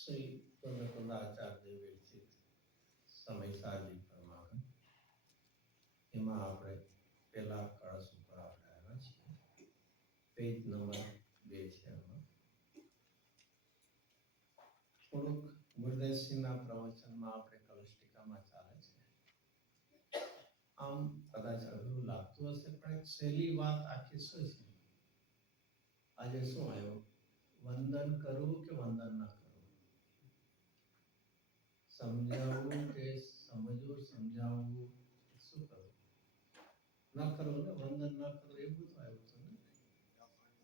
શ્રી પૂર્ણકુંદાચાર્ય વિરચિત સમય સારજી પ્રમાણ એમાં આપણે પહેલા કળશ ઉપર આપણે આવ્યા છીએ. પેજ નંબર 2 છે. એમાં થોડુંક ગુરદેવસિંહના પ્રવચનમાં આપણે કળશ ટીકામાં ચાલે છે. આમ કદાચ અઘરું લાગતું હશે, પણ એક સહેલી વાત આખી શું છે. આજે શું આવ્યું? વંદન કરવું કે વંદન ન કરવું, સમજાવવું કે સમજવું, સમજાવવું, શું કરવું? ન કરવું ને, વંદન ન કરવું, એવું તો આવ્યું હતું ને.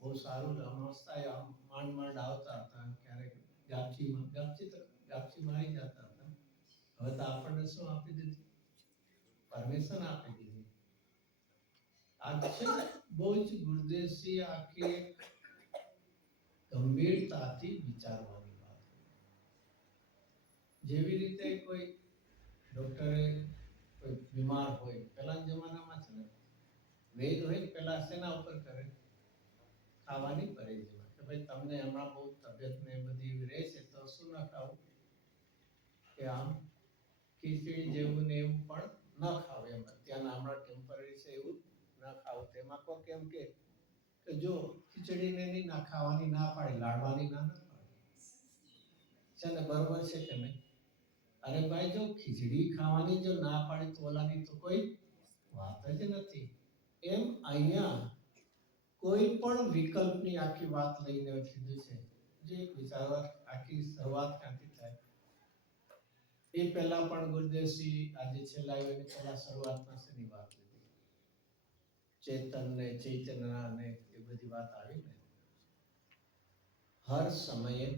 બહુ સારું મસ્ત આમ માંડ આવતા હતા. ક્યારેક ગાપચી મારી જતા હતા. હવે તો આપણને શું આપી દીધું? પરમિશન આપી દીધી. આ છે બહુ જ ગુરદેવસિંહ આખી એક ગંભીરતાથી વિચારવાની વાત. જેવી રીતે કોઈ ડોક્ટરે કોઈ બીમાર હોય, પહેલાના જમાનામાં છે ને વેદ હોય, પેલા શેના ઉપર કરે? ખાવાની પરેજીમાં કે ભાઈ તમને હમણાં બહુ તબિયત ને બધી રહે છે, તો શું ના ખાવું? કે આમ ખીચડી જેવું ને એવું પણ ન ખાવું. એમ અત્યારના હમણાં ટેમ્પરરી છે એવું ન ખાવું. તેમાં કોઈ કેમ કે જો ખીચડીને નહીં ના ખાવાની ના પાડે, લાડવાની ના પાડે છે ને, બરોબર છે કે નહીં? અરે ભાઈ, જો ખીચડી ખાવાની જો ના પાડે તો ઓલાની તો કોઈ વાત જ નથી. એમ અહીંયા કોઈ પણ વિકલ્પની આખી વાત લઈને કીધું છે. જે એક વિચારવા આખી શરૂઆત ક્યાંથી થાય એ પહેલા પણ ગુરદેવસિંહ આજે છેલ્લા એની પહેલા શરૂઆતમાં શેની વાત લીધી? ચેતન ને ચૈતન્ય ને એ બધી વાત આવી ને. હર સમયે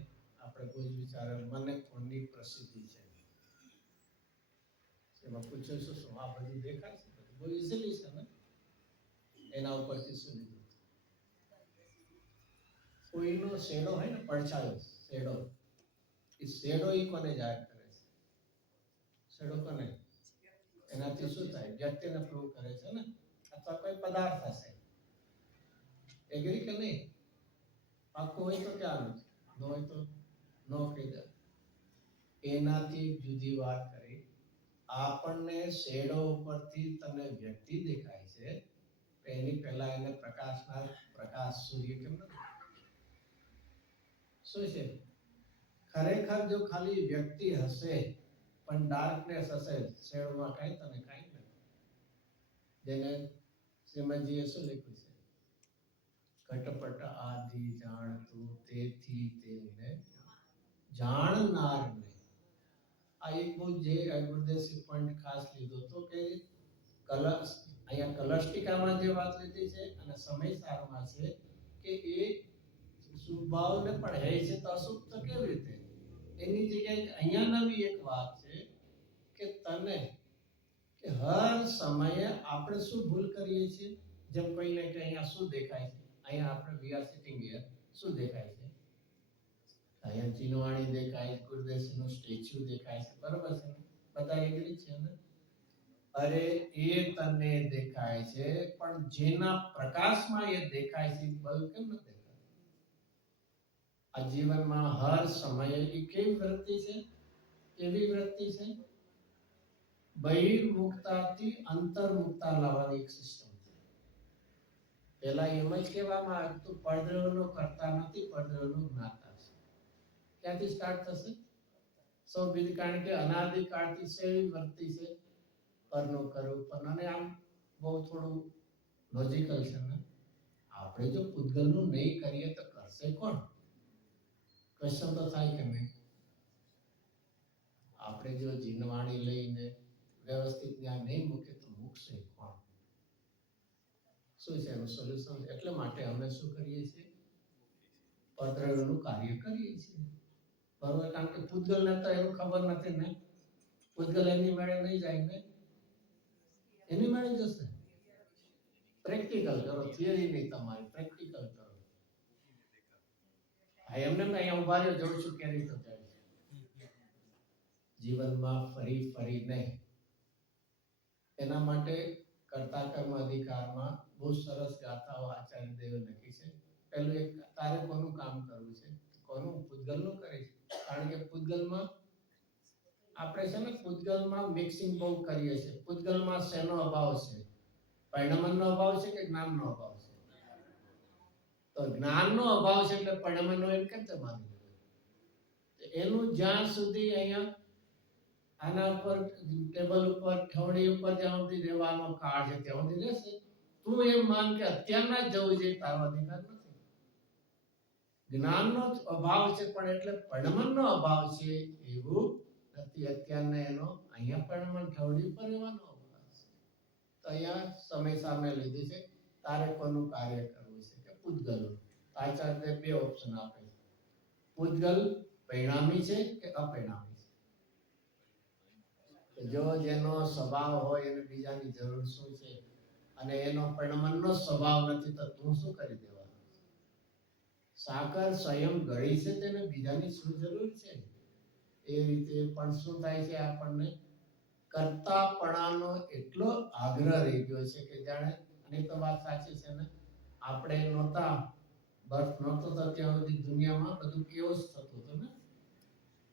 આપણે કોઈ વિચારે મને કોની પ્રસિદ્ધિ છે, એમાં પૂછો શું આ બધું દેખાય છે? બહુ ઇઝીલી છે ને. એના ઉપરથી શું લીધું? કોઈનો શેડો હોય ને, પડછાયો શેડો, એ શેડો ઈ કોને જાહેર કરે છે? શેડો કોને? એનાથી શું થાય? વ્યક્તિને પ્રૂવ કરે છે ને, અથવા કોઈ પદાર્થ હશે. એગ્રી કે નહીં? પાકું હોય તો ક્યાં ન હોય તો ન કહી દે. એનાથી જુદી વાત કરી. આપણને શેડો ઉપરથી તને વ્યક્તિ દેખાય છે, એની પહેલા એને પ્રકાશના પ્રકાશ સૂર્ય કેમ નથી? શું છે? ખરેખર જો ખાલી વ્યક્તિ હશે પણ ડાર્કનેસ હશે, શેડોમાં કઈ તને કઈ નથી. જેને શ્રીમદજીએ શું લખ્યું છે? ઘટપટ આદિ જાણતું તેથી તેને જાણનારને. આ એક બહુ જે ગુરદેવસિંહ પોઈન્ટ ખાસ લીધો હતો કે કલશ, અહીંયા કલશ ટીકામાં જે વાત લીધી છે અને સમય સારમાં છે કે એ શુભભાવને પણ હે છે તો અશુભ તો કેવી રીતે? એની જગ્યાએ અહીંયા નવી એક વાત છે કે તને કે હર સમયે આપણે શું ભૂલ કરીએ છીએ? જેમ કોઈને કે અહીંયા શું દેખાય છે? અહીંયા આપણે વી આર સિટિંગ હિયર, શું દેખાય છે? અહીંયા ચીનવાણી દેખાય, ગુરદેવસિંહનું સ્ટેચ્યુ દેખાય છે, બરોબર છે? બધા એગ્રી છે ને? અરે એ તને દેખાય છે, પણ જેના પ્રકાશમાં એ દેખાય છે બલ્બ કેમ ન દેખાય? આ જીવનમાં હર સમયે એ કેવી વૃત્તિ છે? એવી વૃત્તિ છે બહિર્મુખતાથી અંતર્મુખતા લાવવાની એક સિસ્ટમ છે. પહેલા એમ જ કહેવામાં આવતું પરદ્રવ્યનો કરતા નથી, પરદ્રવ્યનો જ્ઞાતા છે. ક્યાંથી સ્ટાર્ટ થશે? સૌ બીજ, કારણ કે અનાદિકાળથી સેવી વૃત્તિ છે પરનો કરવું. પણ અને આમ બહુ થોડું લોજિકલ છે ને. આપણે જો પૂતગલનું નહીં કરીએ તો કરશે કોણ? ક્વેશ્ચન તો થાય કે નહીં? આપણે જો જીનવાણી લઈને વ્યવસ્થિત ત્યાં નહીં મૂકે તો મૂકશે કોણ? શું છે એનું સોલ્યુશન? એટલે માટે અમે શું કરીએ છીએ? પરદ્રવ્યનું કાર્ય કરીએ છીએ, બરોબર? કારણ કે પૂતગલને તો એનું ખબર નથી ને. પૂતગલ એની મેળે નહીં જાય ને, એની મેળે જશે. પ્રેક્ટિકલ કરો, થિયરી નહીં તમારી, પ્રેક્ટિકલ કરો. આ એમને અહીંયા ઉભા રહ્યો, જોઉં છું કે રીતે જાય છે જીવનમાં ફરી ફરી નહીં. એના માટે કર્તા કર્મ અધિકારમાં બહુ સરસ ગાથાઓ આચાર્ય દેવે લખી છે. પહેલું એક, તારે કોનું કામ કરવું છે? કોનું? પૂતગલનું કરે છે. કારણ કે પૂતગલમાં આપણે છે ને પૂતગલમાં મિક્સિંગ બહુ કરીએ છીએ. પૂતગલમાં શેનો અભાવ છે? પરિણમનનો અભાવ છે કે જ્ઞાનનો અભાવ છે? તો જ્ઞાનનો અભાવ છે એટલે પરિણમનનો એમ કેમ તે માની લેવું? એનું જ્યાં સુધી અહીંયા આના ઉપર ટેબલ ઉપર ઠવડી ઉપર જ્યાં સુધી રહેવાનો કાળ છે ત્યાં સુધી રહેશે. તું એમ માન કે અત્યારના જ જવું જોઈએ, તારો અધિકાર નથી. જ્ઞાનનો અભાવ છે પણ એટલે પરિણમનનો અભાવ છે એવું નથી. અત્યારના એનો અહીંયા પરિણમન ઠવડી ઉપર રહેવાનો અભાવ છે. તો અહીંયા સમય સામે લીધી છે. તારે કોનું કાર્ય કરવું છે કે પૂતગલનું? આચાર્ય બે ઓપ્શન આપે છે. પૂતગલ પરિણામી છે કે અપરિણામી છે? જો જેનો સ્વભાવ હોય એને બીજાની જરૂર શું છે અને એનો પરિણમનનો સ્વભાવ નથી તો તું શું કરી દેવાનો? સાકર સ્વયં ગળી છે તેને બીજાની શું જરૂર છે? એ રીતે પણ શું થાય છે, આપણને કર્તાપણાનો એટલો આગ્રહ રહી ગયો છે કે જાણે, અને તો વાત સાચી છે ને, આપણે નહોતા બર્થ નહોતો તો ત્યાં સુધી દુનિયામાં બધું કેવું જ થતું હતું ને.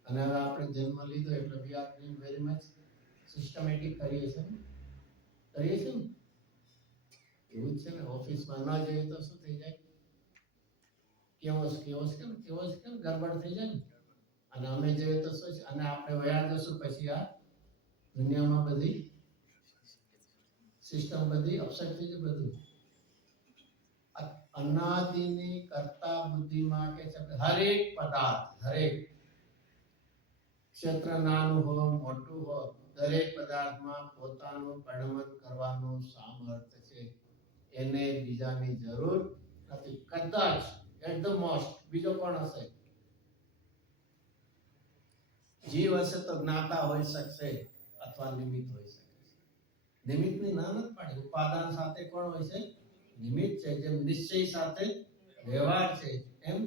અને હવે આપણે જન્મ લીધો એટલે we are doing very much systematic કરીએ છીએ ને. એવું જ છે ને. ઓફિસમાં ન જઈએ તો શું થઈ જાય? કેવોસ કેમ ગડબડ થઈ જાય ને. અને અમે જઈએ તો શું છે, અને આપણે વયા જશું પછી આ દુનિયામાં બધી સિસ્ટમ બધી અપસેટ થઈ જાય. બધું અનાદિની કરતા બુદ્ધિમાં કે છે હરેક પદાર્થ, હરેક ક્ષેત્ર નાનું હોય મોટું હોય, દરેક પદાર્થમાં પોતાનું પરિણમન કરવાનું સામર્થ્ય છે. એને બીજાની જરૂર નથી. કદાચ એટ ધ મોસ્ટ બીજો કોણ હશે? જીવ હશે તો જ્ઞાતા હોઈ શકશે અથવા નિમિત્ત હોઈ શકે છે. નિમિત્તની ના નથી પાડી. ઉપાદાન સાથે કોણ હોય છે? નિમિત્ત છે. જેમ નિશ્ચય સાથે વ્યવહાર છે એમ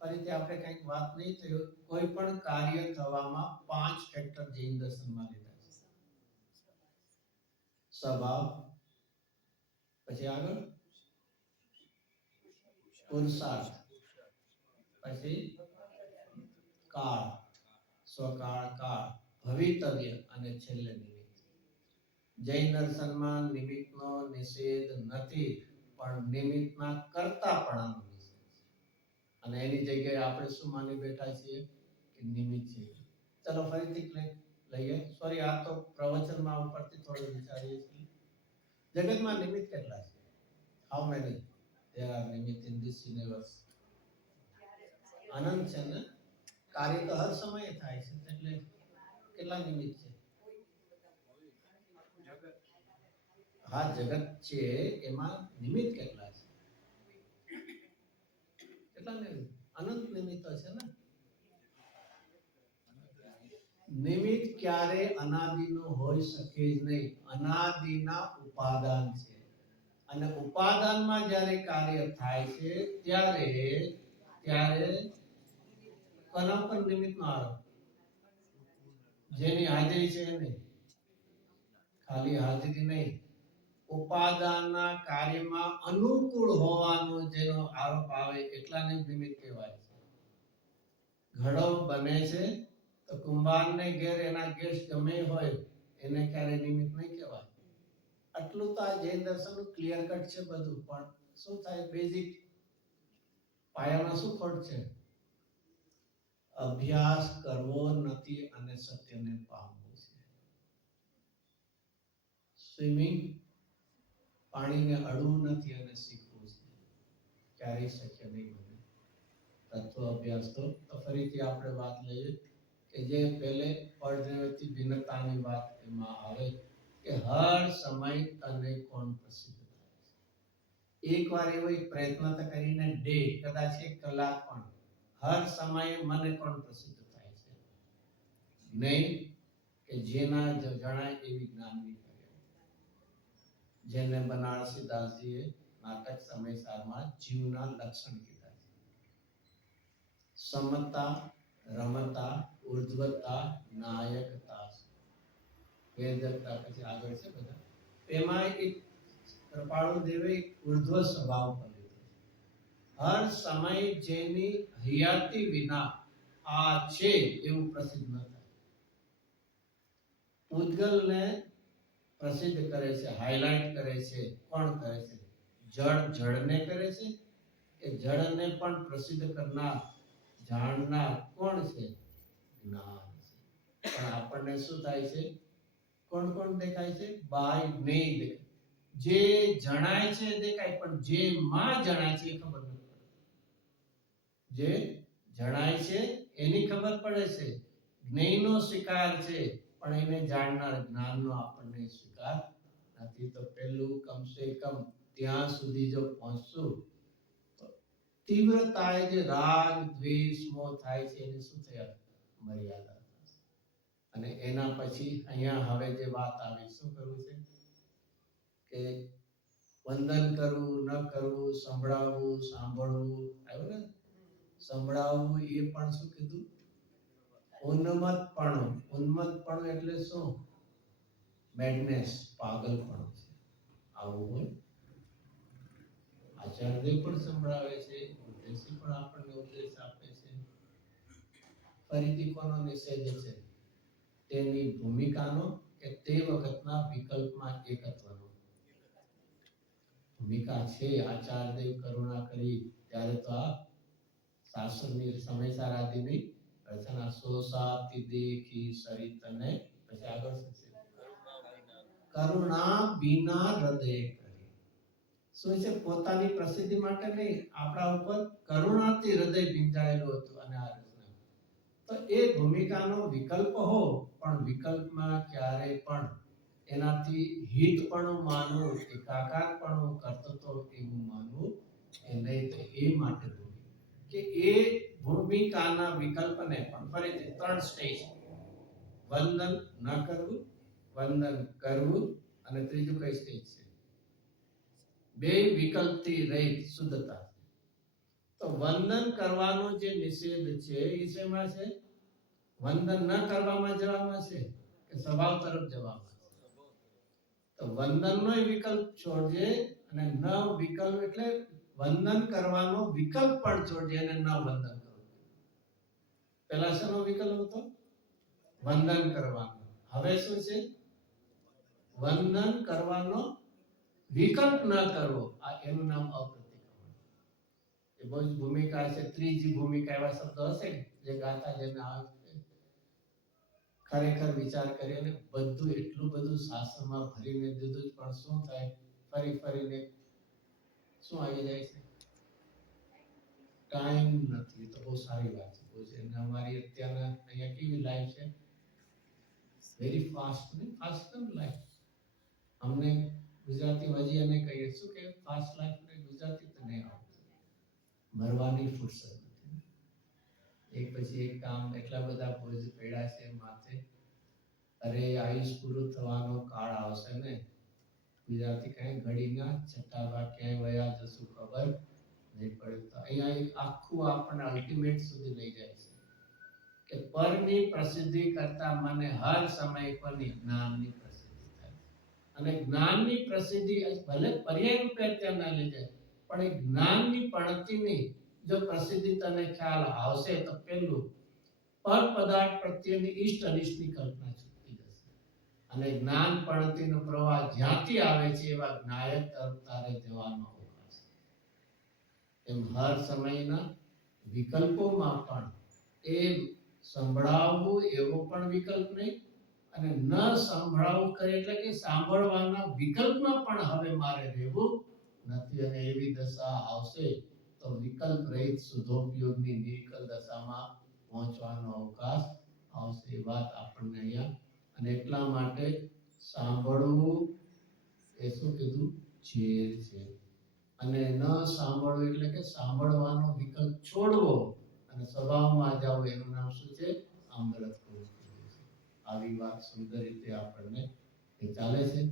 ફરીથી આપણે કંઈક વાત નહીં થયું. કોઈ પણ કાર્ય થવામાં 5 ફેક્ટર જૈન દર્શનમાં લીધા છે. સ્વભાવ, પછી આગળ પુરુષાર્થ, પછી કાળ, સ્વકાળ, કાળ, ભવિતવ્ય અને છેલ્લે નિમિત્ત. જૈન દર્શનમાં નિમિત્તનો નિષેધ નથી, પણ નિમિત્તના કર્તાપણાનો નિષેધ છે. અને એની જગ્યાએ આપણે શું માની બેઠા છીએ કે નિમિત્ત છે. ચલો ફરીથી લઈએ. સોરી, આ તો પ્રવચનમાં ઉપરથી થોડું વિચારીએ છીએ. જગતમાં નિમિત્ત કેટલા છે? How many there are limit in this universe? અનંત છે ને. કાર્ય તો હર સમયે થાય છે, એટલે કેટલા નિમિત્ત છે? હા, જગત છે એમાં નિમિત્ત કેટલા છે? કેટલા નિમિત્ત? અનંત નિમિત્તો છે ને. નિમિત્ત ક્યારે અનાદિનું હોઈ શકે જ નહીં. અનાદિના ઉપાદાન છે. અને ઉપાદાનમાં જ્યારે કાર્ય થાય છે ત્યારે કોના પર નિમિત્તનો આરોપ? જેની હાજરી છે એને. ખાલી હાજરી નહીં, ઉપાદાનના કાર્યમાં અનુકૂળ હોવાનો જેનો આરોપ આવે એટલાને નિમિત્ત કહેવાય છે. ઘડો બને છે તો કુંભારને ઘેર એના ગેસ ગમે હોય એને ક્યારે નિમિત્ત નહીં કહેવાય. આટલું તો આ જૈન દર્શનનું ક્લિયર કટ છે બધું. પણ શું થાય? બેઝિક પાયામાં શું ખોટ છે? અભ્યાસ કરવો નથી અને સત્યને પામવું છે. સ્વિમિંગ, પાણીને અડવું નથી અને શીખવું છે. ક્યારેય શક્ય નહીં બને. તત્વ અભ્યાસ તો ફરીથી આપણે વાત લઈએ કે જે પહેલે પડદ્રવ્યથી ભિન્નતાની વાત એમાં આવે કે હર સમય તને કોણ પ્રસિદ્ધ થાય છે. એકવાર એવો એક પ્રયત્ન કરીને ડે, કદાચ 1 કલાક પણ, હર સમયે મને કોણ પ્રસિદ્ધ થાય છે? નહીં કે જેના જણાય એવી જ્ઞાનની કરે. જેને બનારસી દાસજીએ નાટક સમયસારમાં જીવના લક્ષણ કીધા છે. સમતા, રમતા, ઉર્ધ્વતા, નાયકતા, વેદકતા, પછી આગળ છે બધા. એમાં એક કૃપાળુ દેવે ઉર્ધ્વ સ્વભાવ પર લીધો. હર સમય જેની હયાતી વિના આ છે એવું પ્રસિદ્ધ ન થાય. પૂતગલને પ્રસિદ્ધ કરે છે, હાઇલાઇટ કરે છે. કોણ કરે છે? જળ જળને કરે છે કે જળને પણ પ્રસિદ્ધ કરનાર, જાણનાર કોણ છે? જ્ઞાન છે. પણ આપણને શું થાય છે? કોણ કોણ દેખાય છે? બાય નહીં દેખાય. જે જણાય છે દેખાય, પણ જે માં જણાય છે એ ખબર નથી પડતી. જે જણાય છે એની ખબર પડે છે, જ્ઞેયનો સ્વીકાર છે, પણ એને જાણનાર જ્ઞાનનો આપણને સ્વીકાર નથી. તો પહેલું કમસે કમ ત્યાં સુધી જો પહોંચશું તો તીવ્રતાએ જે રાગ દ્વેષ મોહ થાય છે એની શું થયા? મર્યાદા થશે. અને એના પછી અહીંયા હવે જે વાત આવી, શું કરવું છે? કે વંદન કરવું ન કરવું, સંભળાવવું સાંભળવું, આવ્યું ને? સંભળાવવું એ પણ શું કીધું? ઉન્મત્તપણું. ઉન્મત્તપણું એટલે શું? મેડનેસ, પાગલપણું છે. આવું હોય. આચાર્ય પણ સંભળાવે છે, ઉપદેશી પણ આપણને ઉપદેશ આપે છે. ફરીથી કોનો નિષેધ છે? તેની ભૂમિકાનો કે તે વખતના વિકલ્પમાં એકત્વનો. ભૂમિકા છે. આચાર્યદેવ કરુણા કરી ત્યારે તો આ શાસ્ત્રની સમયસાર આદિની રચના સોસાતી દેખી સરિતને, પછી આગળ શું છે? કરુણા વિના હૃદય કરી. શું છે? પોતાની પ્રસિદ્ધિ માટે નહીં, આપણા ઉપર કરુણાથી હૃદય ભીંજાયેલું હતું. અને આ રચના તો એ ભૂમિકાનો વિકલ્પ હો, પણ વિકલ્પમાં ક્યારે પણ એનાથી હિતપણું માનવું, એકાકારપણું, કર્તૃત્વ એવું માનવું એ નહીં. તો એ માટે કે એ ભૂમિકાના વિકલ્પને પણ ફરીથી 3 સ્ટેજ: વંદન ન કરવું, વંદન કરવું, અને ત્રીજું કઈ સ્ટેજ છે? બે વિકલ્પથી રહિત શુદ્ધતા. તો વંદન કરવાનો જે નિષેધ છે એ શેમાં છે? વંદન ન કરવામાં જવામાં છે કે સ્વભાવ તરફ જવામાં? તો વંદનનો વિકલ્પ છોડજે, અને ન વિકલ્પ એટલે વંદન કરવાનો વિકલ્પ પણ છોડજે અને ન વંદન કરવું. પહેલા શેનો વિકલ્પ હતો? વંદન કરવાનો. હવે શું છે? વંદન કરવાનો વિકલ્પ ન કરવો. આ એનું નામ અપ્રતિક્રમણ. એ બહુ જ ભૂમિકા છે. ત્રીજી ભૂમિકા એવા શબ્દો હશે જે ગાતા જેને આવે છે. ખરેખર વિચાર કરીએ ને, બધું એટલું બધું શાસ્ત્રમાં ભરીને દીધું, પણ શું થાય? ફરી ફરીને શું આવી જાય છે? ટાઈમ નથી. તો બહુ સારી વાત છે. બહુ છે. અને અમારી અત્યારના અહીંયા કેવી લાઈફ છે? વેરી ફાસ્ટ ને ફાસ્ટ લાઈફ. અમને ગુજરાતી હજી અને કહીએ શું કે ફાસ્ટ લાઈફ ને ગુજરાતી તો નહીં આવડતું. મરવાની ફુરસત નથી. એક પછી એક કામ, એટલા બધા બોજ પડ્યા છે માથે. અરે આયુષ પૂરું થવાનો કાળ આવશે ને, ગુજરાતી કઈ ઘડીના છઠ્ઠા ક્યાંય વયા જશું ખબર નહીં પડે. તો અહીંયા એક આખું આપણને અલ્ટિમેટ સુધી લઈ જાય છે કે પરની પ્રસિદ્ધિ કરતા મને હર સમય પરની જ્ઞાનની પ્રસિદ્ધિ થાય. અને જ્ઞાનની પ્રસિદ્ધિ ભલે પર્યાય રૂપે અત્યારે ના લઈ જાય, પણ એ જ્ઞાનની પણતીની જો પ્રસિદ્ધિ તને ખ્યાલ આવશે તો પેલું પર પદાર્થ પ્રત્યેની ઈષ્ટ અનિષ્ટની કલ્પના છૂટતી જશે. અને જ્ઞાન પણતીનો પ્રવાહ જ્યાંથી આવે છે એવા જ્ઞાયક તરફ તારે જવાનો અવકાશ. એમ હર સમયના વિકલ્પોમાં પણ એ સંભળાવવું એવો પણ વિકલ્પ નહીં, અને ન સંભળાવવું કરે એટલે કે સાંભળવાના વિકલ્પમાં પણ હવે મારે રહેવું નથી. અને એવી દશા આવશે તો વિકલ્પ રહિત શુદ્ધોપયોગની નિર્કલ દશામાં પહોંચવાનો અવકાશ આવશે. એ વાત આપણને અહીંયા. અને એટલા માટે સાંભળવું એ શું કીધું? ઝેર છે. અને ન સાંભળવું એટલે કે સાંભળવાનો વિકલ્પ છોડવો અને સ્વભાવમાં જાવ, એનું નામ શું છે? અમૃત. આવી વાત સુંદર રીતે આપણને એ ચાલે છે.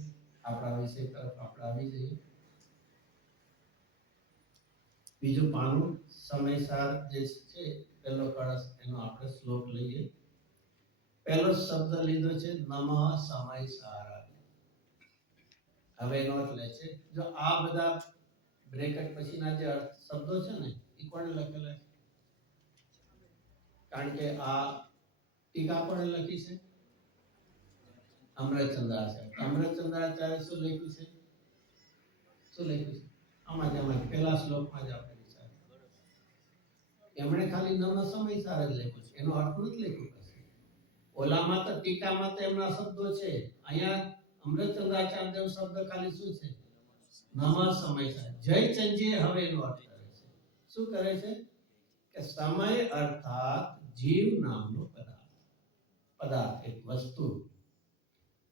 આપણા વિષય તરફ આપણે આવી જઈએ. બીજું પાનું સમયસાર જે છે પહેલો કળશ, એનો આપણે શ્લોક લઈએ. પહેલો શબ્દ લીધો છે નમઃ સમયસાર. હવે એનો અર્થ લે છે, જો આ બધા બ્રેકેટ પછીના જે શબ્દો છે ને એ કોણે લખેલા છે? કારણ કે આ ટીકા પણ લખી છે અમૃતચંદ્રાચાર્ય. અમૃતચંદ્રાચાર્ય શું લખ્યું છે? શું લખ્યું છે? આમાં પહેલા શ્લોકમાં જ આપણે વિચાર, એમણે ખાલી નમ સમયસાર જ લખ્યું છે, એનો અર્થ નથી લખ્યું કશે. ઓલામાં તો ટીકામાં તો એમના શબ્દો છે, અહીંયા અમૃતચંદ્રાચાર્ય દેવ શબ્દ ખાલી શું છે? નમ સમયસાર. જયચંદજી હવે એનો અર્થ કરે છે. શું કરે છે? કે સમય અર્થાત જીવ નામનો પદાર્થ, પદાર્થ એક વસ્તુ,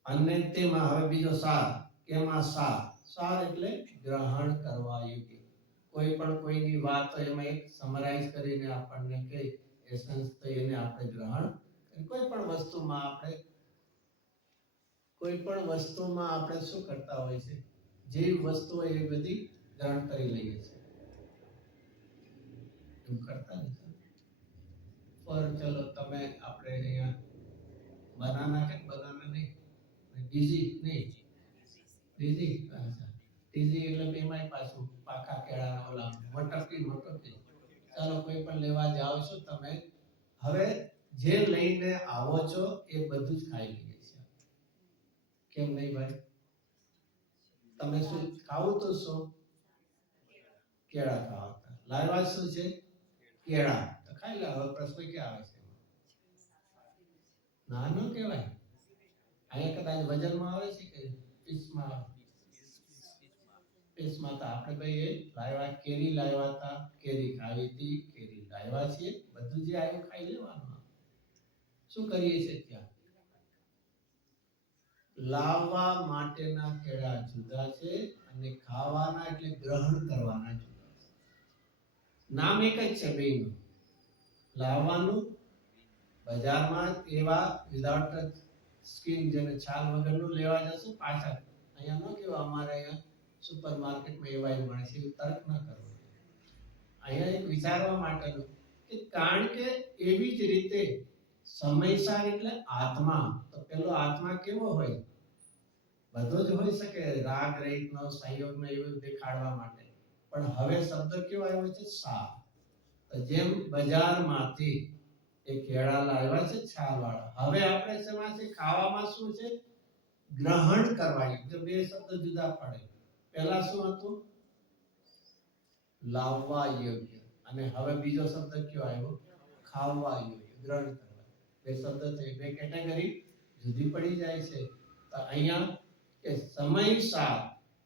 અને તેમાં હવે બીજો સાર, કેમાં સાર? સાર એટલે ગ્રહણ કરવા યોગ્ય. કોઈ પણ કોઈની વાત તો એમાં એક સમરાઇઝ કરીને આપણને કે એસન્સ તો એને આપણે ગ્રહણ, કોઈ પણ વસ્તુમાં આપણે શું કરતા હોય છે? જે વસ્તુ એ બધી ગ્રહણ કરી લઈએ છીએ. એમ કરતા નથી. પર ચલો તમે આપણે અહીંયા બનાના નહીં, ડીઝી એટલે એમાંય પાછું પાકા કેળાના ઓલા મટકી. ચાલો કોઈ પણ લેવા જાઓ છો તમે, હવે જે લઈને આવો છો એ બધું જ ખાઈ લઈએ છીએ. કેમ નહીં ભાઈ? તમે શું ખાવું તો શું? કેળા ખાવા લાવ્યા શું છે? કેળા તો ખાઈ લો. હવે પ્રશ્ન ક્યાં આવે છે? ના ન કહેવાય. અહીંયા કદાચ વજનમાં આવે છે કે પીસમાં આવે? પીસમાં તો આપણે ભાઈ લાવ્યા કેરી, લાવ્યા હતા કેરી, ખાવી હતી કેરી, લાવ્યા છીએ બધું જે આવ્યું ખાઈ લેવાનું. શું કરીએ છીએ ત્યાં? લાવવા માટેના કેળા જુદા છે અને ખાવાના એટલે ગ્રહણ કરવાના જુદા છે. નામ એક જ છે બેયનું. લાવવાનું બજારમાં એવા વિધાઉટ સ્કિન, જેને છાલ વગરનું લેવા જશો પાછા. અહીંયા ન કેવા અમારે અહીંયા સુપર માર્કેટમાં એવા મળે છે, તર્ક ન કરવો. અહીંયા એક વિચારવા માટેનું કે કારણ કે એવી જ રીતે સમયસાર એટલે આત્મા. તો પેલો આત્મા કેવો હોય? બધો જ હોઈ શકે, રાગ રહિતનો, સંયોગનો, એવું દેખાડવા માટે. પણ હવે શબ્દ કેવો આવ્યો છે? સાર. જેમ બજારમાંથી એ કેળા લાવ્યા છે છાલવાળા, હવે આપણે શેમાં છે? ખાવામાં શું છે? ગ્રહણ કરવાની. જો બે શબ્દ જુદા પડે. પહેલા શું હતું? લાવવા યોગ્ય. અને હવે બીજો શબ્દ કયો આવ્યો? ખાવા યોગ્ય, ગ્રહણ કરવા. બે શબ્દ છે, બે કેટેગરી જુદી પડી જાય છે. તો અહીંયા કે સમય સાર,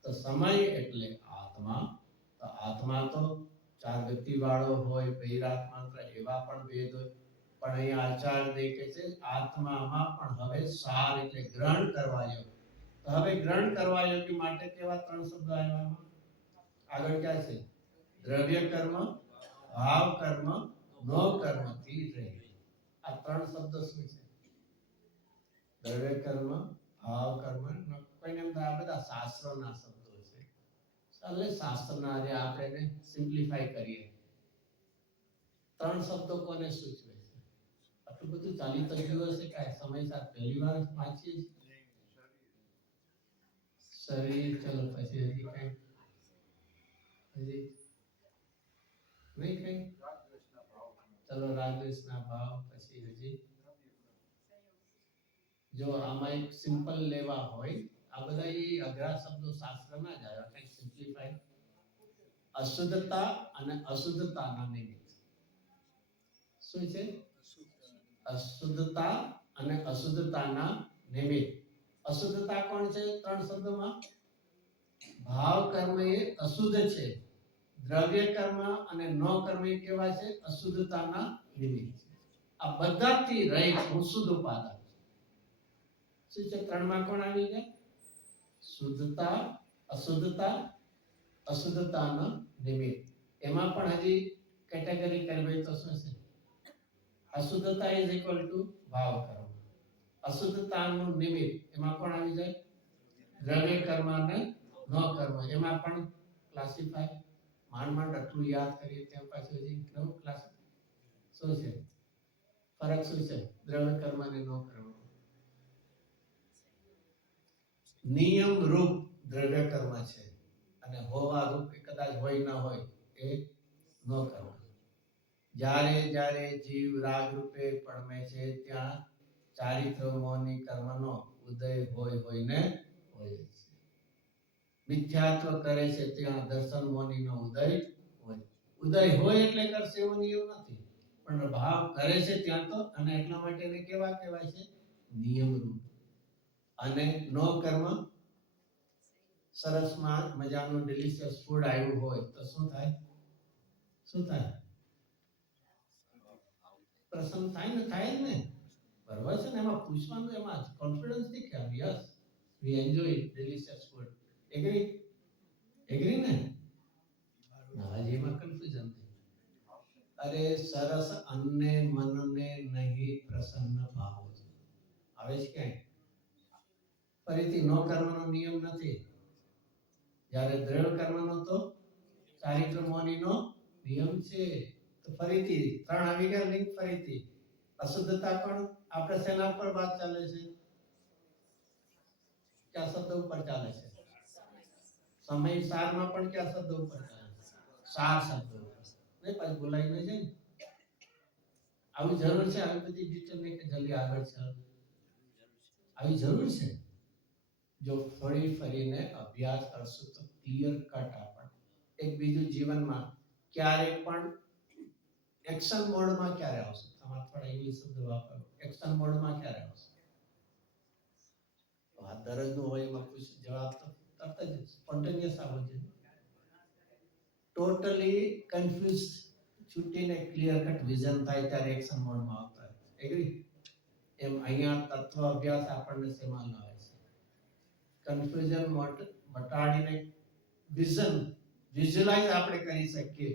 તો સમય એટલે આત્મા. તો આત્મા તો ચાર ગતિ વાળો હોય, બૈરાગ મંત્ર એવા પણ ભેદ હોય. પણ અહીંયા આચાર્ય દેખે છે આત્મામાં પણ હવે સાર એટલે ગ્રહણ કરવા યોગ્ય. તો હવે ગ્રહણ કરવા યોગ્ય માટે કેવા ત્રણ શબ્દો આવ્યા? આગળ ક્યાં છે? દ્રવ્ય કર્મ, ભાવ કર્મ, નો કર્મ થી રહે. આ ત્રણ શબ્દ શું છે? દ્રવ્ય કર્મ, ભાવ કર્મ, કોઈને એમ આ બધા શાસ્ત્રોના શબ્દો છે. ચાલે શાસ્ત્રના આજે આપણે સિમ્પ્લિફાઈ કરીએ. ત્રણ શબ્દો કોને સૂચવે છે? આટલું બધું ચાલી તો ગયું હશે કાંઈ સમય સાથે પહેલી વાર વાંચીએ છીએ. શરીર, ચલો પછી હજી કઈ? હજી નહીં કઈ? ચલો રાગદ્વેષના ભાવ, પછી હજી જો આમાં એક સિમ્પલ લેવા હોય, આ બધા એ અઘરા શબ્દો શાસ્ત્રમાં જ આવ્યા, કઈ સિમ્પ્લિફાઈ. અશુદ્ધતા અને અશુદ્ધતાના નિમિત્ત. શું છે? અશુદ્ધતા અને અશુદ્ધતાના નિમિત્ત. અશુદ્ધતા કોણ છે? ત્રણ શબ્દોમાં ભાવ કર્મ એ અશુદ્ધ છે, દ્રવ્ય કર્મ અને નો કર્મ એ કેવા છે? અશુદ્ધતાના નિમિત્ત. આ બધાથી રહિત હું શુદ્ધ ઉપાદાન. શું છે? ત્રણમાં કોણ આવી જાય? શુદ્ધતા, અશુદ્ધતા, અશુદ્ધતાના નિમિત્ત. એમાં પણ હજી કેટેગરી કરવી તો શું છે? અશુદ્ધતા ઇઝ ઇક્વલ ટુ ભાવ કર્મ. અશુદ્ધતાનું નિમિત્ત એમાં કોણ આવી જાય? દ્રવ્ય કર્મ અને નો કર્મ. એમાં પણ ક્લાસિફાય. માંડ આટલું યાદ કરીએ ત્યાં પાછું હજી નવું ક્લાસ. શું છે ફરક? શું છે દ્રવ્ય કર્મ અને નો કર્મ? નિયમ રૂપ દ્રવ્ય કર્મ છે અને હોવા રૂપ કદાચ હોય ના હોય એ નો કર્મ. જ્યારે જ્યારે જીવ રાગ રૂપે પડમે છે ત્યાં ચારિત્ર મોહની કર્મનો ઉદય હોઈને હોય છે. મિથ્યાત્વ કરે છે ત્યાં દર્શન મોહનીનો ઉદય હોય. ઉદય હોય એટલે કરશે એવો નિયમ નથી, પણ ભાવ કરે છે ત્યાં તો, અને એટલા માટે એને કેવા કહેવાય છે? નિયમ રૂપ. અને નો કર્મ, સરસ મજાનું ડિલિશિયસ ફૂડ આવ્યું હોય તો શું થાય? શું થાય? પ્રસન્ન થાય ને, થાય જ ને. બરાબર છે ને? એમાં પૂછવાનું, એમાં કોન્ફિડન્સ થી કે yes we enjoy delicious food. Agree? Agree ને? ના, એમાં કન્ફ્યુઝન છે. અરે સરસ અન્ને મનને નહીં પ્રસન્ન ભાવ આવે છે ક્યાંય? ફરીથી નો કર્મનો નિયમ નથી. જ્યારે દ્રઢ કર્મનો તો ચારિત્ર મોહનીનો નિયમ છે. તો ફરીથી ત્રણ આવી ગયા લિંક. ફરીથી અશુદ્ધતા પણ આપણે શેના પર વાત ચાલે છે? કયા શબ્દ ઉપર ચાલે છે? સમય સારમાં પણ કયા શબ્દ ઉપર ચાલે છે? સાર શબ્દ ઉપર. નહીં પાછું બોલાય નહીં જાય. આવી જરૂર છે આવી બધી ડિટેલ ને કે જલ્દી આગળ ચાલ. આવી જરૂર છે. જો ફરી ફરીને અભ્યાસ કરશો તો ક્લિયર કટ આપણ એક બીજું જીવનમાં ક્યારે પણ એક્શન મોડમાં ક્યારે આવશે? તમારે થોડા ઇંગ્લિશ શબ્દ વાપરો. એક્શન મોડમાં ક્યારે આવશે? તો આ દરજનું હોય એમાં પૂછ જવાબ તો તરત જ સ્પોન્ટેનિયસ આવવો જોઈએ. ટોટલી કન્ફ્યુઝ છૂટીને ક્લિયર કટ વિઝન થાય ત્યારે એક્શન મોડમાં આવતા. એગ્રી? એમ અહીંયા તત્વ અભ્યાસ આપણને શેમાં આવે છે? કન્ફ્યુઝન મટાડીને વિઝન વિઝ્યુલાઇઝ આપણે કરી શકીએ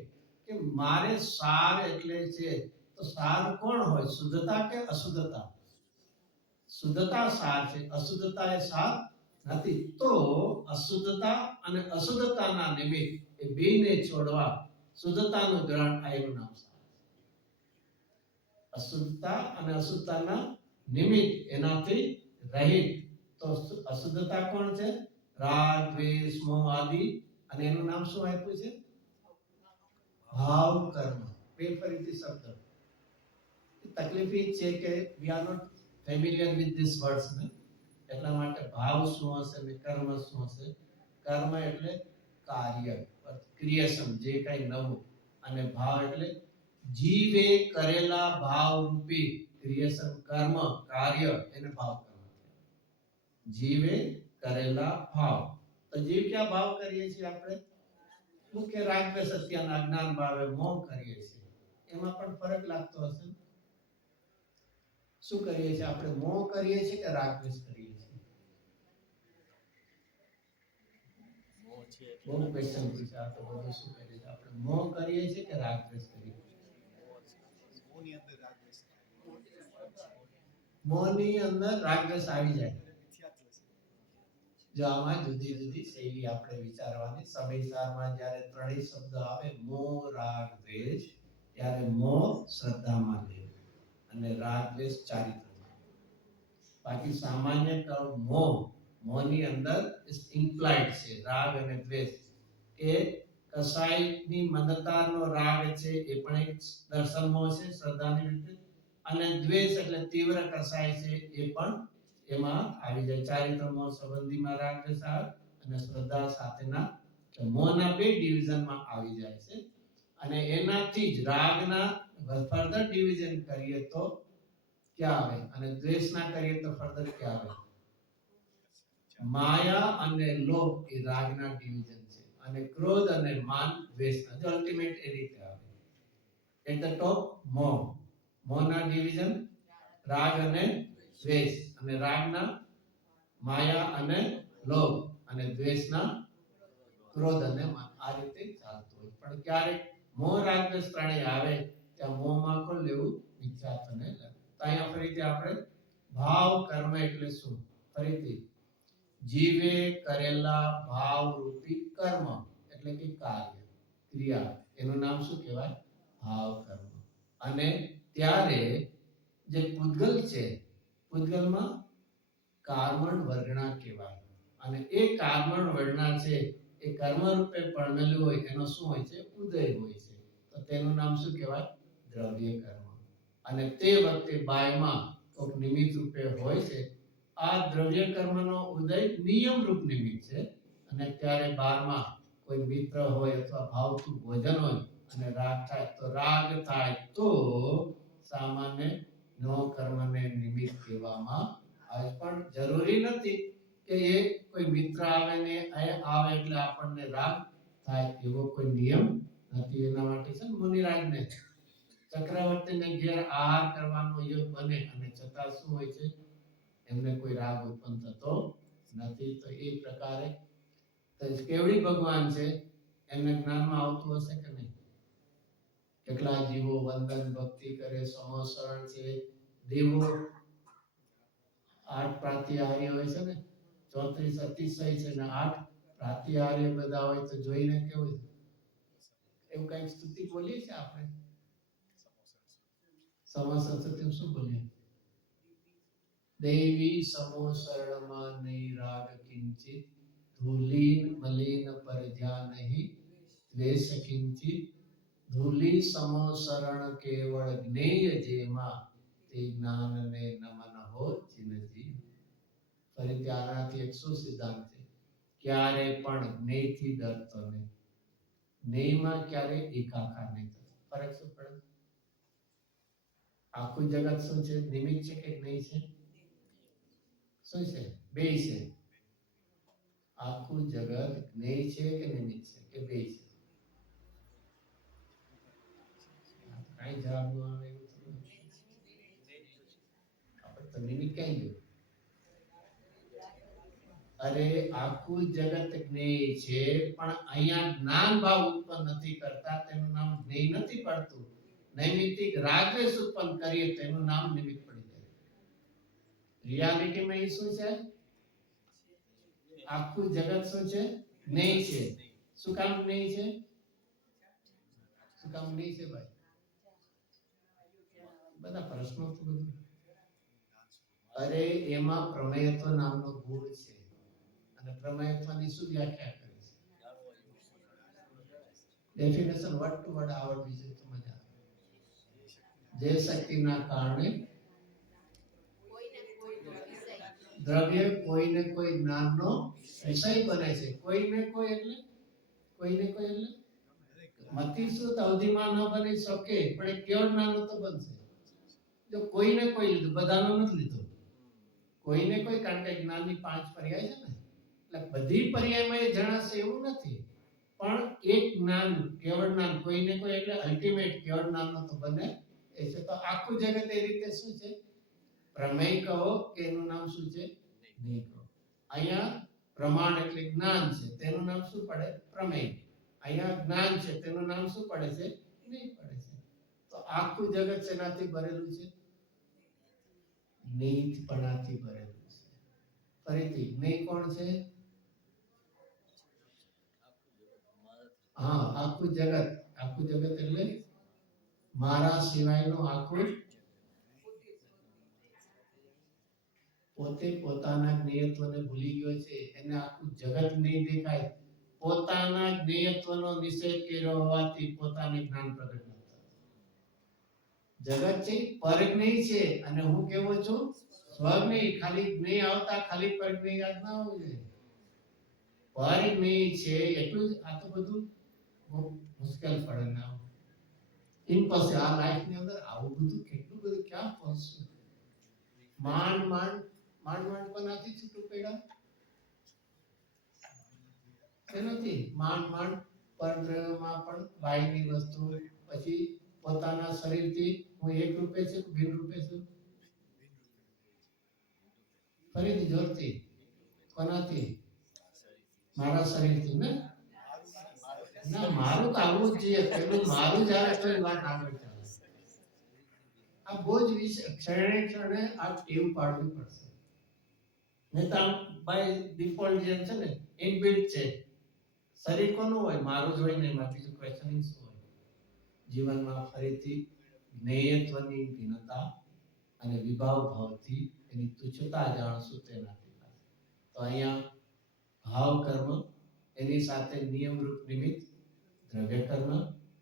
કે મારે સાર એટલે છે તો સાર કોણ હોય? શુદ્ધતા કે અશુદ્ધતા? શુદ્ધતા સાર છે, અશુદ્ધતા એ સાર નથી. તો અશુદ્ધતા અને અશુદ્ધતાના નિમિત્ત એ બેને છોડવા શુદ્ધતાનું ગ્રહણ આયનું નામ સાર. અશુદ્ધતા અને અશુદ્ધતાના નિમિત્ત એનાથી રહિત. તો અશુદ્ધતા કોણ છે? રાગ, દ્વેષ, મોહ આદિ. અને એનું નામ શું આપ્યું છે? ભાવ કર્મ. બે ફરીથી શબ્દ. તકલીફ એ છે કે we are not familiar with these words ને, એટલા માટે ભાવ શું હશે ને કર્મ શું હશે? કર્મ એટલે કાર્ય, ક્રિએશન, જે કઈ નવું. અને ભાવ એટલે જીવે કરેલા ભાવ રૂપી ક્રિએશન, કર્મ, કાર્ય, એને ભાવ કર્મ. જીવે કરેલા ભાવ. તો જીવ ક્યાં ભાવ કરીએ છીએ આપણે? મુખ્ય રાગ દ્વેષ સત્યના અજ્ઞાન ભાવે મોહ કરીએ છીએ. એમાં પણ ફરક લાગતો હશે. શું કરીએ છીએ આપણે? મોહ કરીએ છીએ કે રાગ દ્વેષ કરીએ છીએ? બહુ ક્વેશ્ચન પૂછ્યા તો બધું શું કરીએ છીએ આપણે? મોહ કરીએ છીએ કે રાગ દ્વેષ કરીએ છીએ? મોહની અંદર રાગ દ્વેષ આવી જાય. જો આમાં જુદી જુદી શૈલી આપણે વિચારવાની. સમયસારમાં જ્યારે ત્રણેય શબ્દ આવે મોહ, રાગ, દ્વેષ, ત્યારે મોહ શ્રદ્ધામાં લેવું અને રાગ દ્વેષ ચારિત્રમાં. બાકી સામાન્ય મોહ, મોહની અંદર ઇમ્પ્લાઇડ છે રાગ અને દ્વેષ. કે કસાયની મદદતાનો રાગ છે એ પણ એક દર્શન મોહ છે શ્રદ્ધાની રીતે. અને દ્વેષ એટલે તીવ્ર કસાય છે એ પણ એમાં આવી જાય. ચારિત્ર મોહ સંબંધીમાં રાગ દ્વેષ આવે અને શ્રદ્ધા સાથેના મોહના બે ડિવિઝનમાં આવી જાય છે. અને એનાથી જ રાગના ફર્ધર ડિવિઝન કરીએ તો ક્યાં આવે? અને દ્વેષના કરીએ તો ફર્ધર ક્યાં આવે? માયા અને લોભ એ રાગના ડિવિઝન છે, અને ક્રોધ અને માન દ્વેષના. જો અલ્ટિમેટ એ રીતે આવે. એટ ધ ટોપ મોહ, મોહના ડિવિઝન રાગ અને દ્વેષ, અને રાગના માયા અને લોભ, અને દ્વેષના ક્રોધ અને માન. આ રીતે ચાલતું હોય. પણ ક્યારેક મોહ રાગ દ્વેષ ત્રણેય આવે ત્યાં મોહમાં કોણ લેવું? મિથ્યાત્વને લેવું. તો અહીંયા ફરીથી આપણે ભાવ કર્મ એટલે શું? ફરીથી જીવે કરેલા ભાવ રૂપી કર્મ એટલે કે કાર્ય, ક્રિયા, એનું નામ શું કહેવાય? ભાવ કર્મ. અને ત્યારે જે પૂતગલ છે, પૂતગલમાં કર્મણ વર્ગણા કહેવાય. અને એ કર્મણ વર્ગણા છે એ કર્મ રૂપે પરણેલું હોય એનો શું હોય છે? ઉદય હોય છે. તો તેનું નામ શું કહેવાય? દ્રવ્ય કર્મ. અને તે વખતે બાયમાં કોઈક નિમિત્ત રૂપે હોય છે. આ દ્રવ્ય કર્મનો ઉદય નિયમ રૂપ નિમિત્ત છે. અને ત્યારે 12માં કોઈ મિત્ર હોય અથવા ભાવતું ભોજન હોય અને રાગ થાય તો સામાન્ય નો કર્મને નિમિત્ત કહેવામાં આવે. પણ જરૂરી નથી કે એ કોઈ મિત્ર આવે ને આવે એટલે આપણને રાગ થાય એવો કોઈ નિયમ નથી. એના માટે છે મુનિરાજને ચક્રવર્તીને ઘેર આહાર કરવાનો યોગ બને અને છતાં શું હોય છે એમને કોઈ રાગ ઉત્પન્ન થતો નથી. તો એ પ્રકારે કેવડી ભગવાન છે એમને જ્ઞાનમાં આવતું હશે કે નહીં? કેટલા જીવો વંદન ભક્તિ કરે, સમોસરણ છે, દેવો 8 પ્રાતિહાર્ય હોય છે ને, 34 અતિશય છે ને 8 પ્રાતિહાર્ય બધા હોય તો જોઈને કેવું એવું કઈ સ્તુતિ બોલીએ છે આપણે? સમોસરણ શું બોલીએ? દેવી સમોસરણમાં નહીં રાગ કિંચિત, ધૂલીન મલિન પરજા નહીં દ્વેષ કિંચિત, ધૂલી સમોસરણ કેવળ જ્ઞેય જેમાં તે જ્ઞાનને નમન હો ચિનજી. ફરીથી આનાથી એક શું સિદ્ધાંત છે? ક્યારે પણ જ્ઞેયથી ડરતો નહીં. જ્ઞેયમાં ક્યારે એકાકાર નહીં થતો. ફરક શું પડે? આખું જગત શું છે? નિમિત્ત છે કે જ્ઞેય છે? શું છે? બે છે. આખું જગત જ્ઞેય છે કે નિમિત્ત છે કે બે છે? કઈ જવાબ ન આવે એવું આપણે તો નિમિત્ત કઈ ગયું? અરે આખું જગત જ્ઞેય છે પણ અહીંયા જ્ઞાન ભાવ ઉત્પન્ન નથી કરતા તેનું નામ જ્ઞેય નથી પડતું. નૈમિત્તિક રાગદ્વેષ ઉત્પન્ન કરીએ તેનું નામ નિમિત્ત પડી જાય. રિયાલિટીમાં એ શું છે? આખું જગત શું છે? જ્ઞેય છે. શું કામ જ્ઞેય છે? શું કામ જ્ઞેય છે ભાઈ? બધા પ્રશ્નો તો બધું. અરે એમાં પ્રમેયત્વ નામનો ગુણ છે. અને પ્રમેયત્વની શું વ્યાખ્યા કરી છે? ડેફિનેશન વર્ડ ટુ વર્ડ આવડવી જોઈએ તો મજા આવે. જે શક્તિના કારણે દ્રવ્ય કોઈને કોઈ જ્ઞાનનો વિષય બને છે. કોઈને કોઈ એટલે મતિ શુદ્ધ અવધિમાં ન બની શકે પણ એ કેવળ જ્ઞાનનો તો બનશે. જો કોઈને કોઈ લીધું, બધાનો નથી લીધો. કોઈને કોઈ, કારણ કે જ્ઞાનની 5 પર્યાય છે ને, એટલે બધી પર્યાયમાં એ જણાશે એવું નથી. પણ એક જ્ઞાન, કેવળ જ્ઞાન, કોઈને કોઈ એટલે અલ્ટિમેટ કેવળ જ્ઞાનનો તો બને એ છે. તો આખું જગત એ રીતે શું છે? પ્રમેય કહો કે એનું નામ શું છે? જ્ઞેય કહો. અહીંયા પ્રમાણ એટલે જ્ઞાન છે, તેનું નામ શું પડે? પ્રમેય. અહીંયા જ્ઞાન છે, તેનું નામ શું પડે છે? જ્ઞેય પડે છે. તો આખું જગત શેનાથી ભરેલું છે? જ્ઞેયપણાથી ભરેલું છે. ફરીથી જ્ઞેય કોણ છે? હા, આખું જગત. આખું જગત એટલે મારા સિવાયનું આખું. પોતે પોતાના જ્ઞેયત્વને ભૂલી ગયો છે, એને આખું જગત નહીં દેખાય. પોતાના જ્ઞેયત્વનો નિષેધ કર્યો હોવાથી પોતાને જ્ઞાન પ્રગટ નથી થતું. જગત છે પરજ્ઞેય છે અને હું કેવો છું? સ્વજ્ઞેય. ખાલી જ્ઞેય આવતા ખાલી પરજ્ઞેય યાદ ના હોવું જોઈએ. પરજ્ઞેય છે એટલું જ. આ તો બધું મુશ્કેલ પડે ને, ઇમ્પોસિબલ. આ લાઈફની અંદર આવું બધું કેટલું બધું ક્યાં પહોંચશું? માંડ કોનાથી છૂટું પડ્યા? એનાથી માંડ પરદ્રવ્યમાં પણ બાહ્યની વસ્તુ, પછી પોતાના શરીરથી હું એક રૂપે છું, બિન રૂપે છું. ફરીથી જોરથી. કોનાથી? મારા શરીરથી ને. ના, મારું તો આવું જ જોઈએ. પેલું મારું જ્યારે તો વાત આગળ ચાલે. આ બહુ જ વિશે ક્ષણે આ ટેવ પાડવી પડશે. નહીં તો બાય ડિફોલ્ટ જે છે ને ઇનબિલ્ટ છે. શરીર કોનું હોય? મારું જ હોય ને. એમાં બીજું ક્વેશ્ચનિંગ શું હોય? જીવનમાં ફરીથી જ્ઞેયત્વની ભિન્નતા અને વિભાવ ભાવથી એની તુચ્છતા જાણશું તેનાથી. તો અહીંયા ભાવ કર્મ, એની સાથે નિયમરૂપ નિમિત્ત દ્રવ્ય કર્મ,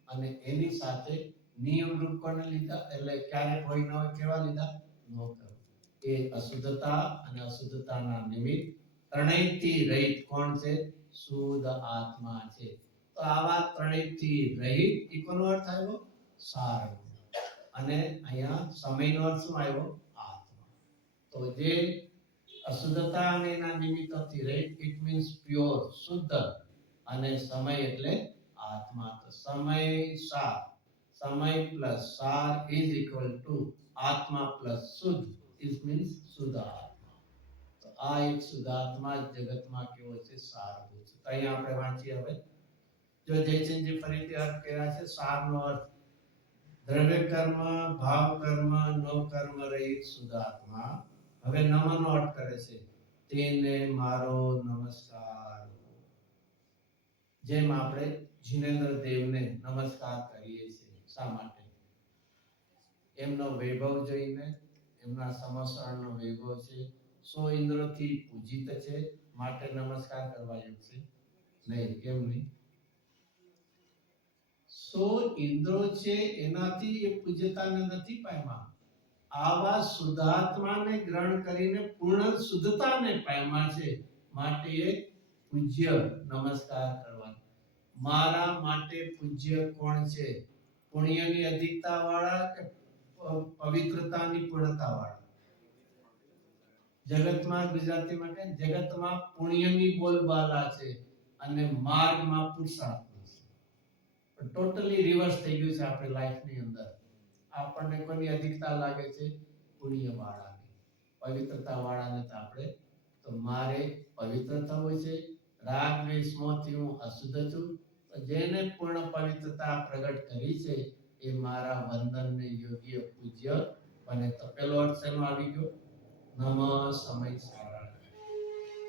અને એની સાથે નિયમ રૂપ કોને લીધા એટલે ક્યારેક હોય ન હોય કેવા લીધા નો કર્મ એ અશુદ્ધતા અને અશુદ્ધતાના નિમિત્ત ત્રણેયથી રહિત કોણ છે શુદ્ધ આત્મા છે તો આવા ત્રણેયથી રહિત એ કોનો અર્થ આવ્યો સાર અને અહીંયા સમયનો અર્થ શું આવ્યો આત્મા તો જે અશુદ્ધતા અને એના નિમિત્તોથી રહિત ઇટ મીન્સ પ્યોર શુદ્ધ અને સમય એટલે આત્મા તો સમય સાર સમય પ્લસ સાર ઇઝ ઇક્વલ ટુ આત્મા પ્લસ શુદ્ધ ઇટ મીન્સ શુદ્ધ આત્મા તો આ એક શુદ્ધ આત્મા જગતમાં કેવો છે સારભૂત છે તો અહીંયા આપણે વાંચીએ હવે જો જયચંદજી ફરીથી અર્થ કર્યા છે સારનો અર્થ દ્રવ્ય કર્મ ભાવ કર્મ નો કર્મ રહિત શુદ્ધ આત્મા હવે નમનનો અર્થ કરે છે તેને મારો નમસ્કાર જેમ આપણે જીનેન્દ્ર દેવને નમસ્કાર કરીએ છીએ શા માટે એમનો વૈભવ જોઈને એમના સમસરણનો વૈભવ છે સો ઇન્દ્રથી પૂજિત છે માટે નમસ્કાર કરવા યોગ્ય છે નહીં કેમ નહીં સો ઇન્દ્રો છે એનાથી એ પૂજ્યતાને નથી પામ્યા આવા શુદ્ધાત્માને ગ્રહણ કરીને પૂર્ણ શુદ્ધતાને પામ્યા છે માટે એ પૂજ્ય નમસ્કાર કરવા મારા માટે પૂજ્ય કોણ છે પુણ્યની અધિકતા વાળા કે પવિત્રતાની પૂર્ણતા વાળા જગતમાં ગુજરાતીમાં કે જગતમાં પુણ્યની બોલબાલા છે અને માર્ગમાં પુરુષાર્થ છે ટોટલી રિવર્સ થઈ ગયું છે આપણી લાઈફની અંદર આપણને કોની અધિકતા લાગે છે પુણ્ય વાળાની પવિત્રતા વાળાને તો આપણે તો મારે પવિત્ર થવું છે રાગ દ્વેષમાંથી હું અશુદ્ધ છું તો જેને પૂર્ણ પવિત્રતા પ્રગટ કરી છે એ મારા વંદનને યોગ્ય પૂજ્ય બને તો પેલો અર્થ શેનો આવી ગયો નમ સમય સારા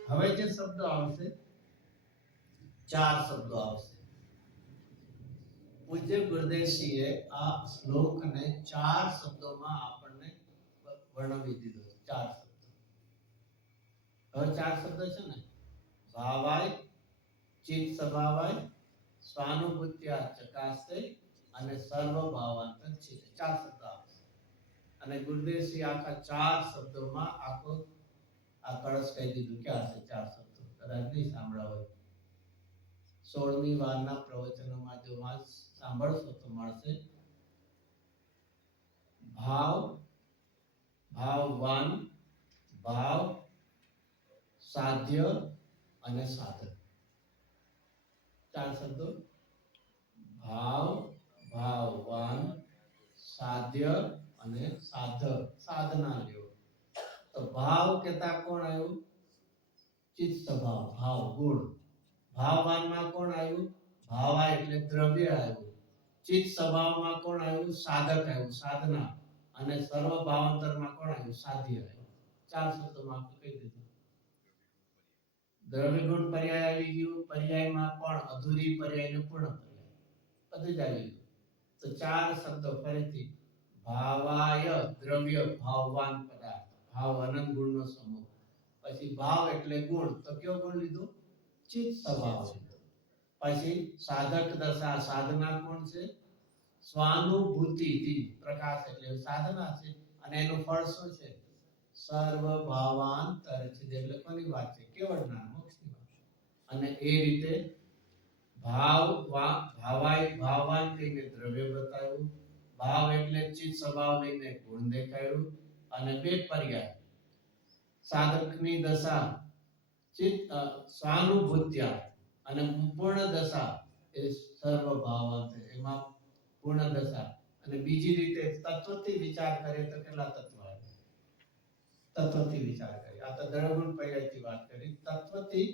હવે જે શબ્દો આવશે ચાર શબ્દો આવશે પૂજ્ય ગુરુદેવસિંહે આ શ્લોકને ચાર શબ્દોમાં આપણને વર્ણવી દીધો ચાર શબ્દો હવે ચાર શબ્દો છે ને ભાવાય ચિત્ત સ્વભાવાય સ્વાનુભૂત્યા ચકાસ્તે અને સર્વ ભાવાંતર છે ચાર શબ્દો આવશે અને ગુરુદેવસિંહ આખા ચાર શબ્દોમાં આખો આ કળશ કહી દીધું ક્યાં છે ચાર શબ્દો કદાચ નહીં સાંભળ્યા હોય 16મી વારના પ્રવચનોમાં જો વાંચ સાંભળશો તો મળશે ભાવ ભાવવાન ભાવ સાધ્ય અને સાધક ચાર શબ્દો ભાવ ભાવવાન સાધ્ય અને સાધક સાધના લ્યો તો ભાવ કહેતા કોણ આવ્યું ચિત્ત સ્વભાવ ભાવ ગુણ ભાવવાનમાં કોણ આવ્યું ભાવા એટલે દ્રવ્ય આવ્યું ચિત્ત સ્વભાવમાં કોણ આવ્યું સાધક આવ્યું સાધના અને સર્વ ભાવાંતરમાં કોણ આવ્યું સાધ્ય આવ્યું ચાર શબ્દોમાં આપણે કહી દીધું દ્રવ્ય ગુણ પર્યાય આવી ગયું પર્યાયમાં પણ અધૂરી પર્યાય ને પૂર્ણ પર્યાય બધું જ આવી ગયું તો ચાર શબ્દો ફરીથી ભાવાય દ્રવ્ય ભાવવાન પદાર્થ ભાવ અનંત ગુણનો સમૂહ પછી ભાવ એટલે ગુણ તો કયો ગુણ લીધો ચિત્ત સ્વભાવ પછી સાધક દશા સાધના કોણ છે સ્વાનુભૂતિથી પ્રકાશ એટલે સાધના છે અને એનું ફળ શું છે સર્વ ભાવાંતર છે એટલે કોની વાત છે કેવળ જ્ઞાન મોક્ષની વાત અને એ રીતે ભાવ ભાવાય ભાવાન કહીને દ્રવ્ય બતાવ્યું ભાવ એટલે ચિત્ત સ્વભાવ લઈને ગુણ દેખાયું અને બે પર્યાય સાધકની દશા ચિત્ત સ્વાનુભૂત્યા અને પૂર્ણ દશા એ સર્વ ભાવાંત એમાં પૂર્ણ દશા અને બીજી રીતે તત્વથી વિચાર કરીએ તો કેટલા તત્વ આવે તત્વથી વિચાર કરીએ આ તો દ્રવગુણ પર્યાયથી વાત કરી તત્વથી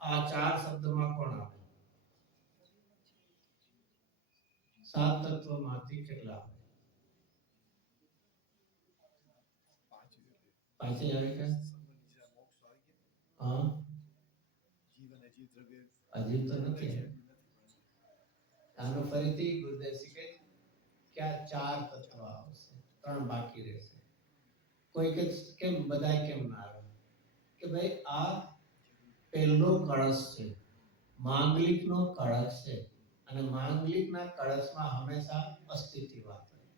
આ ચાર શબ્દમાં કોણ આવે સાત તત્વમાંથી કેટલા આવે પાંચે આવે કે હા અજીબ તો નથી આનો ફરીથી ગુરુદેવ શીખે કે આ ચાર તત્વ આવશે ત્રણ બાકી રહેશે કોઈ કે કેમ બધાય કેમ ના આવે કે ભાઈ આ પહેલો કળશ છે માંગલિકનો કળશ છે અને માંગલિકના કળશમાં હંમેશા અસ્થિથી વાત હોય.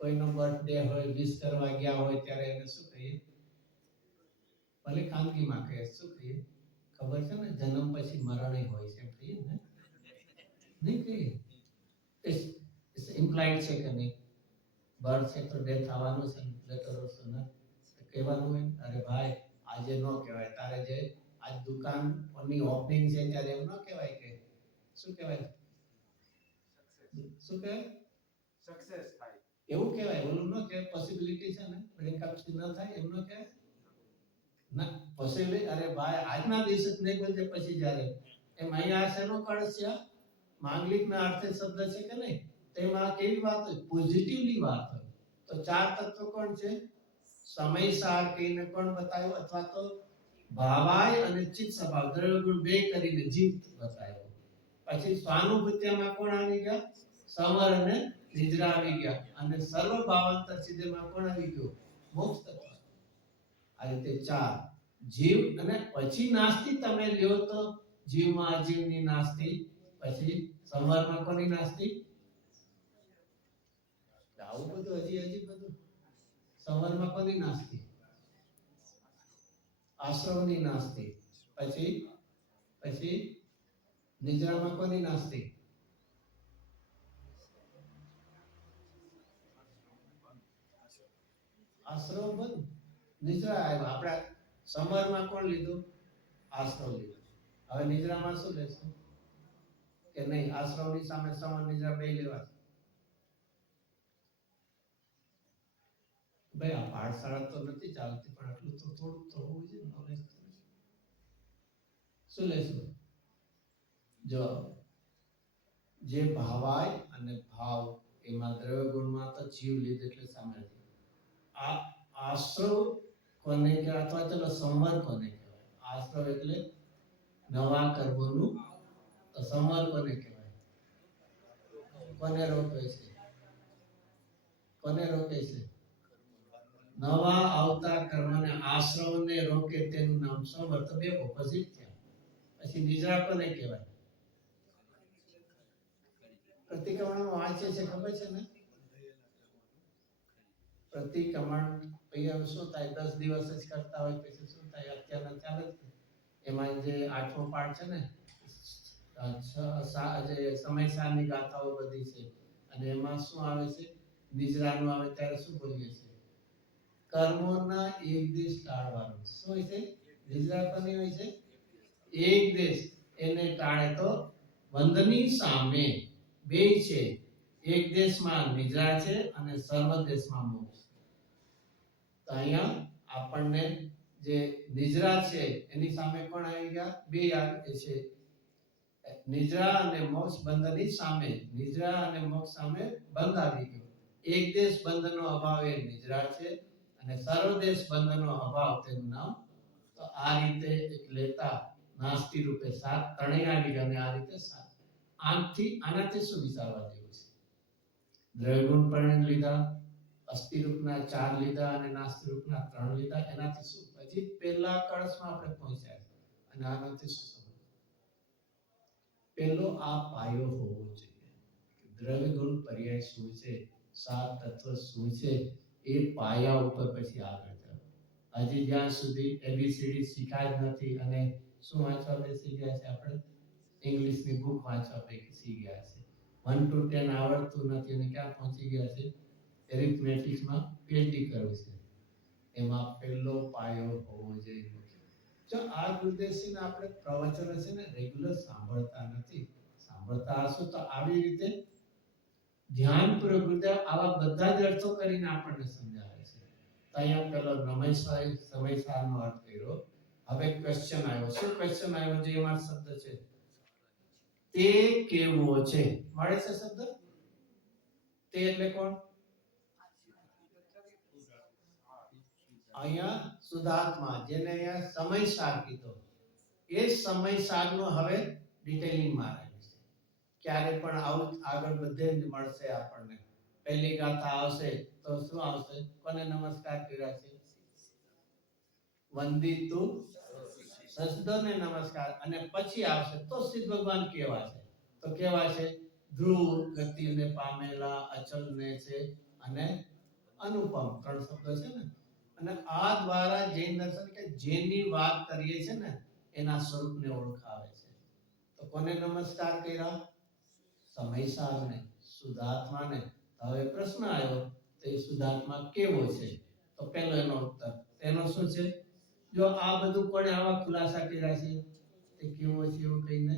કોઈનો બર્થડે હોય, વિશ કરવા ગયા હોય ત્યારે એને શું કહીએ? ભલે ખાનગીમાં કહીએ, શું કહીએ? ખબર છે ને, જન્મ પછી મરણ હોય છે, કહીએ ને? નહીં કહીએ. ઇમ્પ્લાઇડ છે કે નહીં? બર્થ છે તો ડેથ થવાનું છે, લેટર ઓફ ને કહેવાનું હોય. અરે ભાઈ, આજે ન કહેવાય, તારે જે આજ દુકાનની ઓપનિંગ છે ત્યારે એમ ન કહેવાય કે શું કહેવાય? શું કહેવાય? સક્સેસ થાય એવું કહેવાય. ઓલું ન કહેવાય. પોસિબિલિટી છે ને, બ્રેકઅપ ન થાય એમ ન કહેવાય ના. પોસિબિલિટી, અરે ભાઈ, આજના દિવસે નહીં બોલજે, પછી જ્યારે એમ અહીંયા શેનો કળશ છે? માંગલિકના અર્થે શબ્દ છે કે નહીં? તેમાં કેવી વાત હોય? પોઝિટિવલી વાત હોય. તો ચાર તત્વ કોણ છે? સમય સાર કહીને કોણ બતાવ્યું? અથવા તો ભાવાય અને ચિત્ત સ્વભાવ દ્રવ્ય ગુણ બે કરીને જીવ બતાવ્યો. પછી સ્વાનુભૂત્યમાં કોણ આવી ગયા? સમર અને નિદ્રા આવી ગયા. અને સર્વ ભાવાંતર સિદ્ધમાં કોણ આવી ગયું? મોક્ષ તત્વ. આ રીતે ચાર જીવ. અને પછી નાસ્તિ તમે લ્યો તો જીવમાં અજીવની નાસ્તિ. પછી સમરમાં કોની નાસ્તિ? આવું બધું હજી બધું. સમરમાં કોની નાસ્તિ? આશ્રમની નાસ્તિ. પછી નિદ્રામાં કોની નાસ્તિ? આશ્રમ બંધ, નિદ્રા આવ્યા. આપણે સમરમાં કોણ લીધું? આશ્રમ લીધું. હવે નિદ્રામાં શું લેશું? કે નહીં, આશ્રમની સામે સમર નિદ્રા બે લેવા. ભાઈ, આ પાઠશાળા તો નથી ચાલતી, પણ આટલું તો થોડુંક તો હોવું જોઈએ નોલેજ. શું લેશું? જો જે ભાવાય અને ભાવ, એમાં દ્રવ્ય ગુણમાં તો જીવ લીધું એટલે સામે આ આશ્રવ કોને કહેવાય? અથવા ચલો સમર કોને કહેવાય? આશ્રવ એટલે નવા કર્મોનું. તો સમર કોને કહેવાય? કોને રોકે છે? કોને રોકે છે? નવા આવતા કર્મને આશ્રવને રોકે તેનું નામ સમર. તો બે ઓપોઝિટ થયા. પછી નિદ્રા કોને કહેવાય? પ્રતિક્રમણ વાંચે છે, ખબર છે ને? પ્રતિક્રમણ પછી શું થાય? 10 દિવસ જ કરતા હોય, પછી શું થાય? અત્યારના ચાલે છે એમાં જે 8મો પાઠ છે ને, જે સમયસારની ગાથાઓ બધી છે, અને એમાં શું આવે છે? નિદ્રાનું આવે ત્યારે શું બોલીએ છે? કર્મોના એક દેશ ટાળવાનું. શું હોય છે? નિદ્રા કોની હોય છે? એક દેશ. એને ટાળે તો બંધની સામે બે છે. એક દેશમાં નિદ્રા છે અને સર્વ દેશમાં મોક્ષ. તો અહીંયા આપણને જે નિદ્રા છે એની સામે કોણ આવી ગયા? બે આવે છે. નિદ્રા અને મોક્ષ બંધની સામે. નિદ્રા અને મોક્ષ સામે બંધ આવી ગયો. એક દેશ બંધનો અભાવ એ નિદ્રા છે, અને સર્વદેશ બંધનો અભાવ તેનું નામ. તો આ રીતે એક લેતા નાસ્તિ રૂપે સાત ત્રણેય આવી ગયા. અને આ રીતે સાત. આનાથી શું વિચારવા જેવું છે? દ્રવ્યગુણ પરિણામ લીધા, અસ્થિ રૂપના 4 લીધા અને નાસ્તિ રૂપના 3 લીધા. એનાથી શું? પછી પહેલા કળશમાં આપણે પહોંચ્યા. અને આનાથી શું સમજ? પહેલો આ પાયો હોવો જોઈએ. દ્રવ્યગુણ પર્યાય શું છે? 7 તત્વ શું છે? એ પાયા ઉપર પછી આગળ જાઓ. હજી જ્યાં સુધી એબીસીડી શીખાય જ નથી અને શું વાંચવા બેસી ગયા છે આપણે? ઇંગ્લિશની બુક વાંચવા બેસી ગયા છે. 1 to 10 આવડતું નથી અને ક્યાં પહોંચી ગયા છે? એરિથમેટિક્સમાં પીએચડી કરવું છે. એમાં પહેલો પાયો હોવો જોઈએ. જો આ ગુરુદેવસિંહને આપણે પ્રવચનો છે ને રેગ્યુલર સાંભળતા નથી. સાંભળતા હશો તો આવી રીતે ધ્યાનપૂર્વક ગુરુદેવ આવા બધા જ અર્થો કરીને આપણને સમજાવે છે. તો અહીંયા પેલો સમયસારનો અર્થ કર્યો. હવે ક્વેશ્ચન આવ્યો. શું ક્વેશ્ચન આવ્યો? જે એમાં શબ્દ છે તે કેવો છે? મળે છે શબ્દ તે એટલે કોણ? અહીંયા શુદ્ધાત્મા, જેને અહીંયા સમયસાર કીધો. એ સમયસારનો હવે ડિટેલિંગમાં આવે છે. ક્યારે પણ આવું આગળ બધે જ મળશે આપણને. પહેલી ગાથા આવશે તો શું આવશે? કોને નમસ્કાર કર્યા છે? વંદિતુ સજ્જનોને નમસ્કાર. અને પછી આવશે તો સિદ્ધ ભગવાન કેવા છે? તો તો કેવા છે? ધ્રુવ ગતિને પામેલા, અચલને છે અને અનુપમ, ત્રણ શબ્દો છે ને. અને આ દ્વારા જૈન દર્શન કે જેની વાત કરીએ છે ને એના સ્વરૂપને ઓળખાવે છે. તો કોને નમસ્કાર કર્યા? સમયસારને, શુદ્ધાત્માને. હવે પ્રશ્ન આવ્યો તો એ શુદ્ધાત્મા કેવો છે? તો પહેલો એનો ઉત્તર, એનો શું છે? જો આ બધું કોણે આવા ખુલાસા કર્યા છે તે કેવો છે એવું કહીને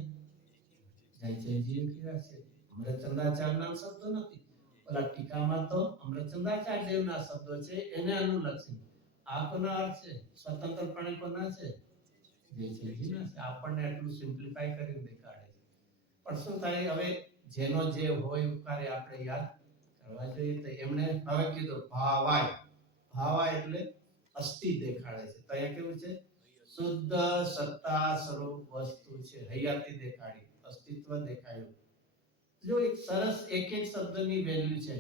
જયચંદજીએ કર્યા છે. અમૃતચંદ્રાચાર્યના શબ્દો નથી. ઓલા ટીકામાં તો અમૃતચંદ્રાચાર્ય દેવના શબ્દો છે, એને અનુલક્ષી. આ કોના અર્થ છે? સ્વતંત્રપણે કોના છે? જયચંદજીના છે. આપણને એટલું સિમ્પ્લિફાઈ કરીને દેખાડે છે. પણ શું થાય, હવે જેનો જે હોય ઉકારે આપણે યાદ કરવા જોઈએ. તો એમણે હવે કીધું ભાવાય. ભાવાય એટલે અસ્થિ દેખાડે છે. તો અહીંયા કેવું છે? શુદ્ધ સત્તા સ્વરૂપ વસ્તુ છે. હયાતી દેખાડી, અસ્તિત્વ દેખાડ્યું. જો એક સરસ એક એક શબ્દની વેલ્યુ છે.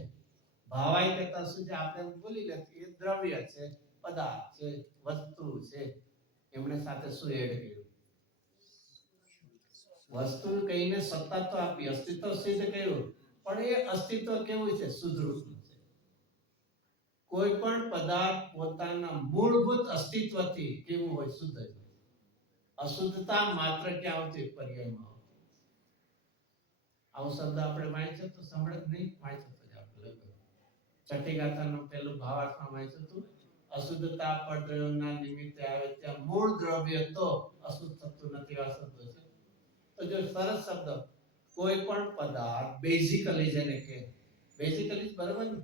ભાવાય કહેતા શું છે? આપણે બોલી લે એ દ્રવ્ય છે, પદાર્થ છે, વસ્તુ છે. એમણે સાથે શું એડ કર્યું? વસ્તુ કહીને સત્તા તો આપી, અસ્તિત્વ સિદ્ધ કર્યું. પણ એ અસ્તિત્વ કેવું છે? શુદ્ધ રૂપનું છે. કોઈ પણ પદાર્થ પોતાના મૂળભૂત અસ્તિત્વથી કેવું હોય? શુદ્ધ હોય. અશુદ્ધતા માત્ર ક્યાં આવતી? પર્યાયમાં. આવો શબ્દ આપણે વાંચ્યો તો સંભળે નહીં? વાંચ્યો તો જ આપણે લગભગ છઠ્ઠી ગાથાનો પેલું ભાવાર્થમાં વાંચ્યું હતું. અશુદ્ધતા પરદ્રવ્યના નિમિત્તે આવે ત્યાં મૂળ દ્રવ્ય તો અશુદ્ધ થતું નથી. આ શબ્દો છે. તો જો સરસ શબ્દ, કોઈ પણ પદાર્થ બેઝિકલી જેને કે બેઝિકલી બરાબર ને,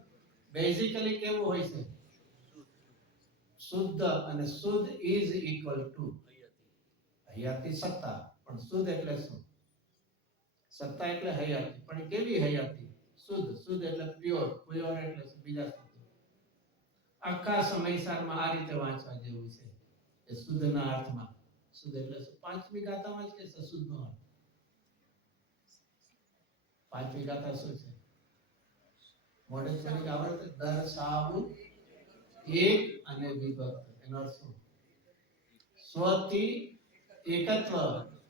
બેઝિકલી કેવું હોય છે? શુદ્ધ. અને શુદ્ધ ઇઝ ઇક્વલ ટુ હયાતી સત્તા. પણ શુદ્ધ એટલે શું? સત્તા એટલે હયાતી, પણ કેવી હયાતી? શુદ્ધ. શુદ્ધ એટલે પ્યોર. પ્યોર એટલે બીજા શબ્દો આખા સમયસારમાં આ રીતે વાંચવા જેવું છે. એ શુદ્ધના અર્થમાં શુદ્ધ એટલે પાંચમી ગાથામાં જ કે શુદ્ધનો અર્થ. પાંચમી ગાથા શું છે? મોઢે થોડીક આવડે. દર્શાવું એક અને વિભક્ત. એનો અર્થ શું? સ્વથી એકત્વ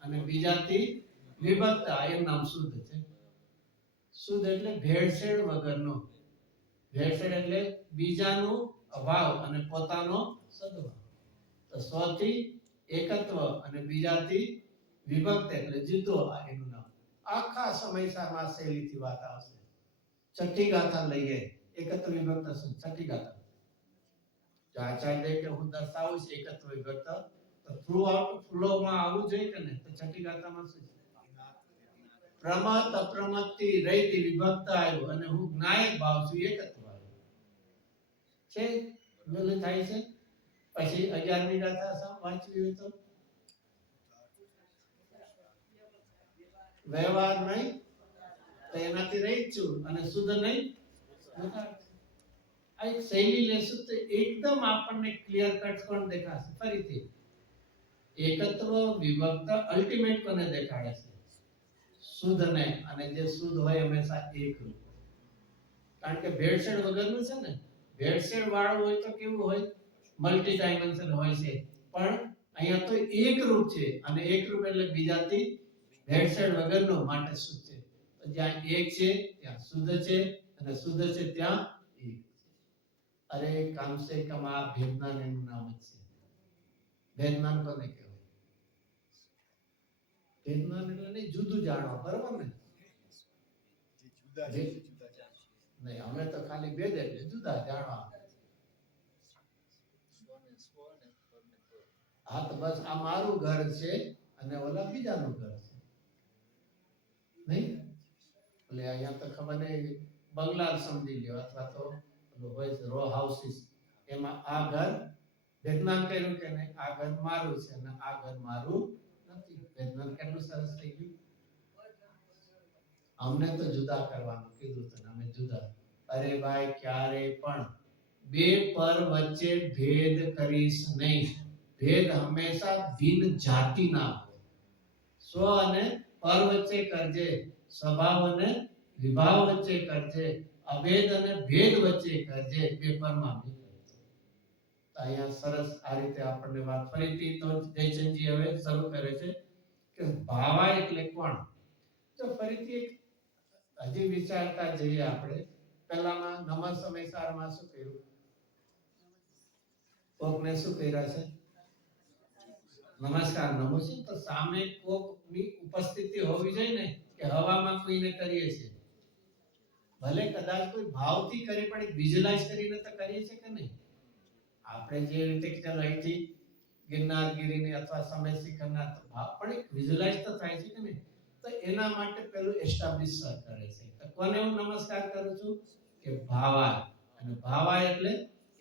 અને બીજાથી વિભક્ત. એમ નામ શુદ્ધ છે. શુદ્ધ એટલે ભેળસેળ વગરનો. ભેળસેળ એટલે બીજાનું અભાવ અને પોતાનો સદભાવ. તો સ્વથી એકત્વ અને બીજાથી વિભક્ત એટલે જુદો. આ એનું નામ. આખા સમયસારમાં શૈલીથી વાત આવશે. છઠ્ઠી ગાથા લઈએ. એકત્વ વિભક્ત શું? છઠ્ઠી ગાથા જો આચાર્ય કે હું દર્શાવું છું એકત્વ વિભક્ત, તો થ્રુ આઉટ ફ્લોમાં આવવું જોઈએ કે નહીં? તો છઠ્ઠી ગાથામાં શું છે? પ્રમત અપ્રમતથી રહીથી વિભક્ત આવ્યું અને હું જ્ઞાયક ભાવ છું એકત્વ આવ્યું છે. બોલે થાય છે. પછી 11મી ગાથા વાંચવી હોય તો વ્યવહાર નહીં તો એનાથી રહી છું અને શુદ્ધ નહીં. આ એક શૈલી લેશું તો એકદમ આપણને ક્લિયર કટ કોણ દેખાશે. ફરીથી એકત્વ વિભક્ત અલ્ટિમેટ કોને દેખાડે છે? શુદ્ધને. અને જે શુદ્ધ હોય હંમેશા એક રૂપ. કારણ કે ભેળસેળ વગરનું છે ને. ભેળસેળ વાળું હોય તો કેવું હોય? મલ્ટી ડાયમેન્શન હોય છે. પણ અહીંયા તો એક રૂપ છે અને એક રૂપ એટલે બીજાથી ભેળસેળ વગરનો, માટે શુદ્ધ છે. તો જ્યાં એક છે ત્યાં શુદ્ધ છે અને શુદ્ધ છે ત્યાં એક. અરે કમ સે કમ આ ભેદનાન એનું નામ જ છે. ભેદનાન કોને કહેવાય? ભેદનાન એટલે નહીં જુદું જાણવા, બરાબર ને? નહીં, અમે તો ખાલી ભેદ એટલે જુદા જાણવા. હા તો બસ આ મારું ઘર છે અને ઓલા બીજાનું ઘર છે. નહીં એટલે અહીંયા તો ખબર નહીં બંગલા સમજી લ્યો અથવા તો હોય છે રો હાઉસીસ. એમાં આ ઘર ભેદનાન કર્યું કે નહીં? આ ઘર મારું છે અને આ ઘર મારું નથી. ભેદનાન કેટલું સરસ થઈ ગયું. અમને તો જુદા કરવાનું કીધું તને, અમે જુદા. અરે ભાઈ ક્યારે પણ બે પર વચ્ચે ભેદ કરીશ નહીં. ભેદ હંમેશા ભિન્ન જાતિના હોય. સ્વ અને પર વચ્ચે કરજે, સ્વભાવ અને વિભાવ વચ્ચે કરજે, અભેદ અને ભેદ વચ્ચે કરજે. બે પરમાં અહીંયા સરસ આ રીતે આપણને વાત ફરીથી તો જયચંદજી હવે શરૂ કરે છે કે ભાવા એટલે કોણ? તો ફરીથી એક હજી વિચારતા જઈએ આપણે. પહેલામાં નમઃ સમયસારમાં શું કર્યું? કોકને શું કર્યા છે? નમસ્કાર નમો છે. તો સામે કોકની ઉપસ્થિતિ હોવી જોઈએ ને, કે હવામાં કોઈને કરીએ છીએ. ભલે કદાચ કોઈ ભાવથી કરી પણ વિઝ્યુઅલાઇઝ કરીને તો કરીએ છીએ કે નહીં? આપણે જે રીતે ચાલો અહીંથી ગિરનારગીરીની અથવા સમય શિખરના ભાવ પણ એક વિઝ્યુઅલાઇઝ તો થાય છે કે નહીં? તો એના માટે પેલું એસ્ટાબ્લિશ કરે છે. તો કોને હું નમસ્કાર કરું છું? કે ભાવાય. અને ભાવાય એટલે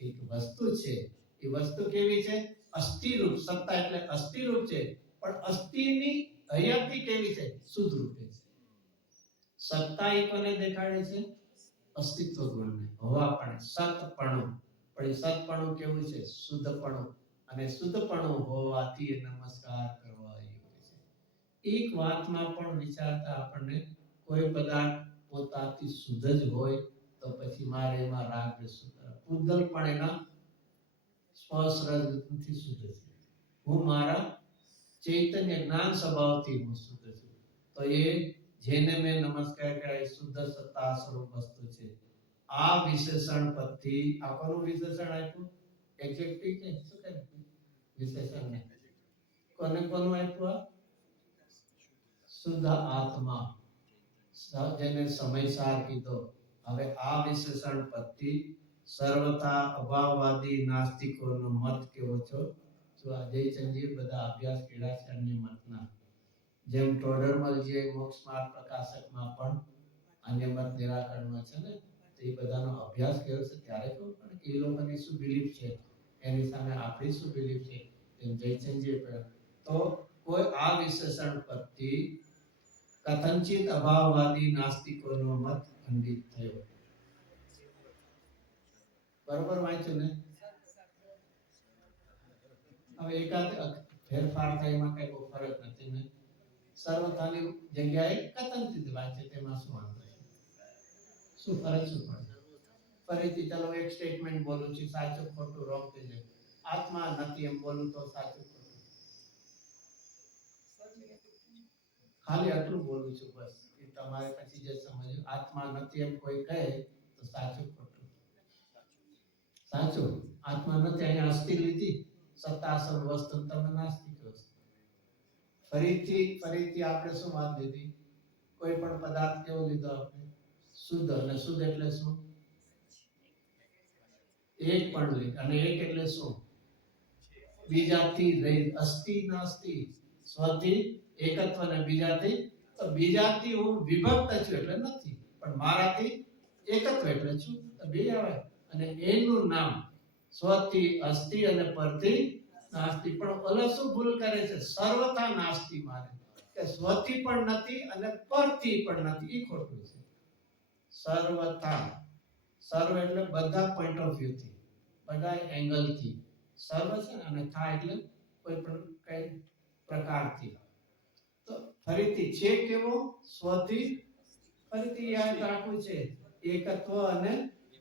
એક વસ્તુ છે. એ વસ્તુ કેવી છે? અસ્થિરૂપ. સત્તા એટલે અસ્થિરૂપ છે, પણ અસ્થિની હયાતી કેવી છે? શુદ્ધ રૂપે છે. સત્તા એ કોને દેખાડે છે? અસ્તિત્વ ગુણને, હોવાપણે, સતપણું. પણ એ સતપણું કેવું છે? શુદ્ધપણું. અને શુદ્ધપણું હોવાથી એ નમસ્કાર કરવા યોગ્ય છે. એક વાતમાં પણ વિચારતા આપણને કોઈ પદાર્થ પોતાથી શુદ્ધ જ હોય તો પછી મારે એમાં રાગ શું કરે? પૂતગલ પણ એના સ્પર્શ રજથી શુદ્ધ છે. હું મારા ચૈતન્ય જ્ઞાન સ્વભાવથી હું શુદ્ધ છું. તો એ જેને મેં નમસ્કાર કર્યા એ શુદ્ધ સત્તા સ્વરૂપ વસ્તુ છે. આ વિશેષણ પરથી આ કોનું વિશેષણ આપ્યું? એડજેક્ટિવ કે શું કહે? વિશેષણ ને કોને કોનું આપ્યું? શુદ્ધ આત્મા. જેને સમયસાર કીધો. હવે આ વિશેષણ પરથી સર્વતા અભાવવાદી નાસ્તિકોનો મત કેવો છો? જો આ જયચંદજી બધા અભ્યાસ કર્યા છે અન્ય મતના. જેમ ટોડરમલજીએ મોક્ષ માર્ગ પ્રકાશકમાં પણ અન્ય મત નિરાકરણમાં છે ને, તો એ બધાનો અભ્યાસ કર્યો છે. ત્યારે કહું પણ એ લોકોની શું બિલીફ છે, એની સામે આપણી શું બિલીફ છે, એમ જયચંદજીએ કહ્યું. તો કોઈ આ વિશેષણ પરથી કથનચિત અભાવવાદી નાસ્તિકોનો મત ખંડિત થયો. બરોબર વાંચ્યું ને? હવે એકાદ ફેરફાર થાય એમાં કઈ બહુ ફરક નથી ને. સર્વતાની જગ્યાએ કથનચિત વાંચે તેમાં શું વાંધો છે? શું ફરક શું પડે? ફરીથી ચાલો એક સ્ટેટમેન્ટ બોલું છું, સાચું ખોટું રોંગ થઈ જાય. આત્મા નથી એમ બોલું તો સાચું ખોટું? ખાલી આટલું બોલું છું બસ. એ તમારે પછી જે સમજ્યું. આત્મા નથી એમ કોઈ કહે તો સાચું ખોટું? સાચું. આત્મા નથી, અહીંયા અસ્થિ લીધી, સત્તાસર વસ્તુ તમે નાસ્તિક વસ્તુ. ફરીથી આપણે શું વાત લીધી? કોઈ પણ પદાર્થ કેવો લીધો આપણે? શુદ્ધ. અને શુદ્ધ એટલે શું? એક પણ લે. અને એક એટલે શું? બીજાથી રહિત. અસ્થિ નાસ્તિ. સ્વથી એકત્વ ને બીજાથી. તો બીજાથી હું વિભક્ત છું એટલે નથી, પણ મારાથી એકત્વ એટલે છું. તો બે આવે. અને એનું નામ સ્વથી અસ્થિ અને પરથી નાસ્તિ. પણ ઓલો શું ભૂલ કરે છે? સર્વથા નાસ્તિ માને કે સ્વથી પણ નથી અને પરથી પણ નથી. એ ખોટું છે. સર્વથા. સર્વ એટલે બધા પોઈન્ટ ઓફ વ્યૂ થી, બધા એંગલ થી સર્વ છે. અને થા એટલે કોઈ પણ કઈ પ્રકારથી. તો ફરીથી છે કેવો? સ્વથી. ફરીથી યાદ રાખવું છે એકત્વ અને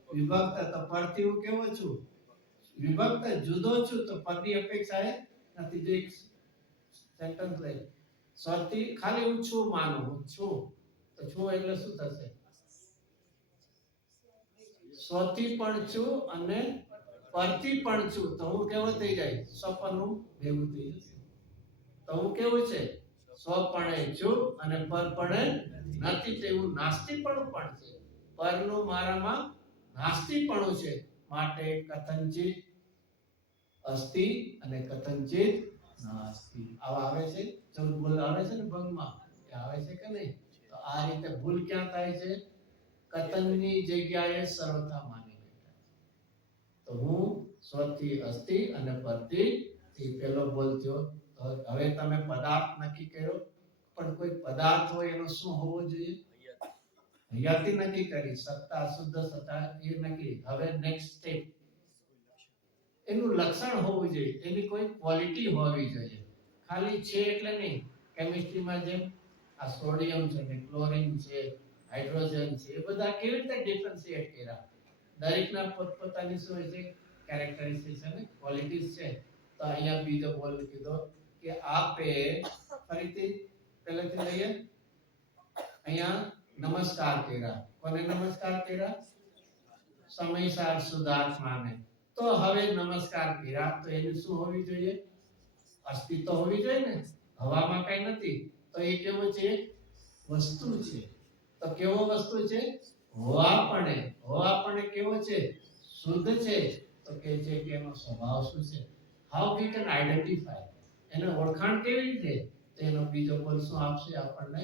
વિભક્ત. તો પરથી હું કેવો છું? વિભક્ત. જુદો છું તો પદની અપેક્ષાએ નથી. જો એક સેન્ટેન્સ લઈ, સ્વથી ખાલી હું છું માનું, હું છું. તો છું એટલે શું થશે? સ્વથી પણ છું અને પરથી પણ છું. તો હું કેવો થઈ જાય? સ્વપનું ભેગું થઈ જશે. તો હું કેવું છે? સ્વપણે છું અને પરપણે નથી. તેવું નાસ્તિકપણું પણ છે. પરનું મારામાં નાસ્તિકપણું છે. માટે કથનચિત અસ્તિ અને કથનચિત નાસ્તિ. આવા આવે છે. જો ભૂલ આવે છે ને ભંગમાં, એ આવે છે કે નહીં? તો આ રીતે ભૂલ ક્યાં થાય છે? કથનની જગ્યાએ સર્વતા માની બેઠા છે. તો હું સ્વથી અસ્તિ અને પરથી થી પેલો બોલજો. તો હવે તમે પદાર્થ નક્કી કર્યો, પણ કોઈ પદાર્થ હોય એનો શું હોવો જોઈએ? હયાતી નક્કી કરી. સત્તા, શુદ્ધ સત્તા એ નક્કી. હવે નેક્સ્ટ સ્ટેપ, એનું લક્ષણ હોવું જોઈએ. એની કોઈ ક્વોલિટી હોવી જોઈએ. ખાલી છે એટલે નહીં. કેમિસ્ટ્રીમાં જેમ આ સોડિયમ છે ને ક્લોરીન છે, હાઇડ્રોજન છે, એ બધા કેવી રીતે ડિફરન્શિએટ કર્યા? દરેકના પોતપોતાની શું હોય છે? કેરેક્ટરિસ્ટિક્સ અને ક્વોલિટીઝ છે. તો અહીંયા બીજો બોલ કીધો કે આપે ફરીથી પહેલેથી લઈએ. અહીંયા નમસ્કાર કર્યા. કોને નમસ્કાર કર્યા? સમયસાર શુદ્ધાત્માને. તો હવે નમસ્કાર કર્યા તો એની શું હોવી જોઈએ? અસ્તિત્વ હોવી જોઈએ ને. હવામાં કઈ નથી તો એ કેવો છે? વસ્તુ છે. તો કેવો વસ્તુ છે? હોવાપણે કેવો છે? શુદ્ધ છે. તો કે છે કે એનો સ્વભાવ શું છે? હાઉ વી કેન આઈડેન્ટિફાય, એને ઓળખાણ કેવી રીતે? તો એનો બીજો બોલ શું આપશે આપણને?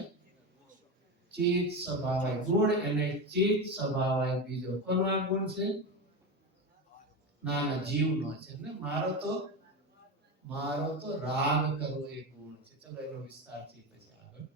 ચિત સ્વભાવય ગુણ. એને ચિત સ્વભાવય બીજો કોનો આ ગુણ છે? ના જીવનો છે ને. મારો તો રાગ કરવો એ ગુણ છે. ચલો એનો વિસ્તારથી પછી આગળ.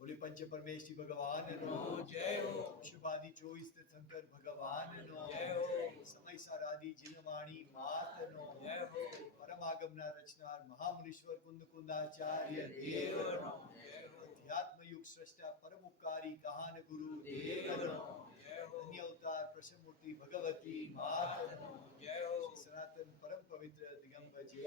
बोले पंच परमेश्वरी भगवान नो जय हो। शुभादि 24 तीर्थंकर भगवान नो जय हो। समय सारादि जिनवाणी मात नो जय हो। परमागमना रचनार महामुनीश्वर कुंद कुंदाचार्य देव नो जय हो। अध्यात्म युग सृष्टा परम उपकारी कहान गुरु देव नो जय हो। धन्य अवतार प्रसन्न मूर्ति भगवती मात नो जय हो। सनातन परम पवित्र दिगंबर जी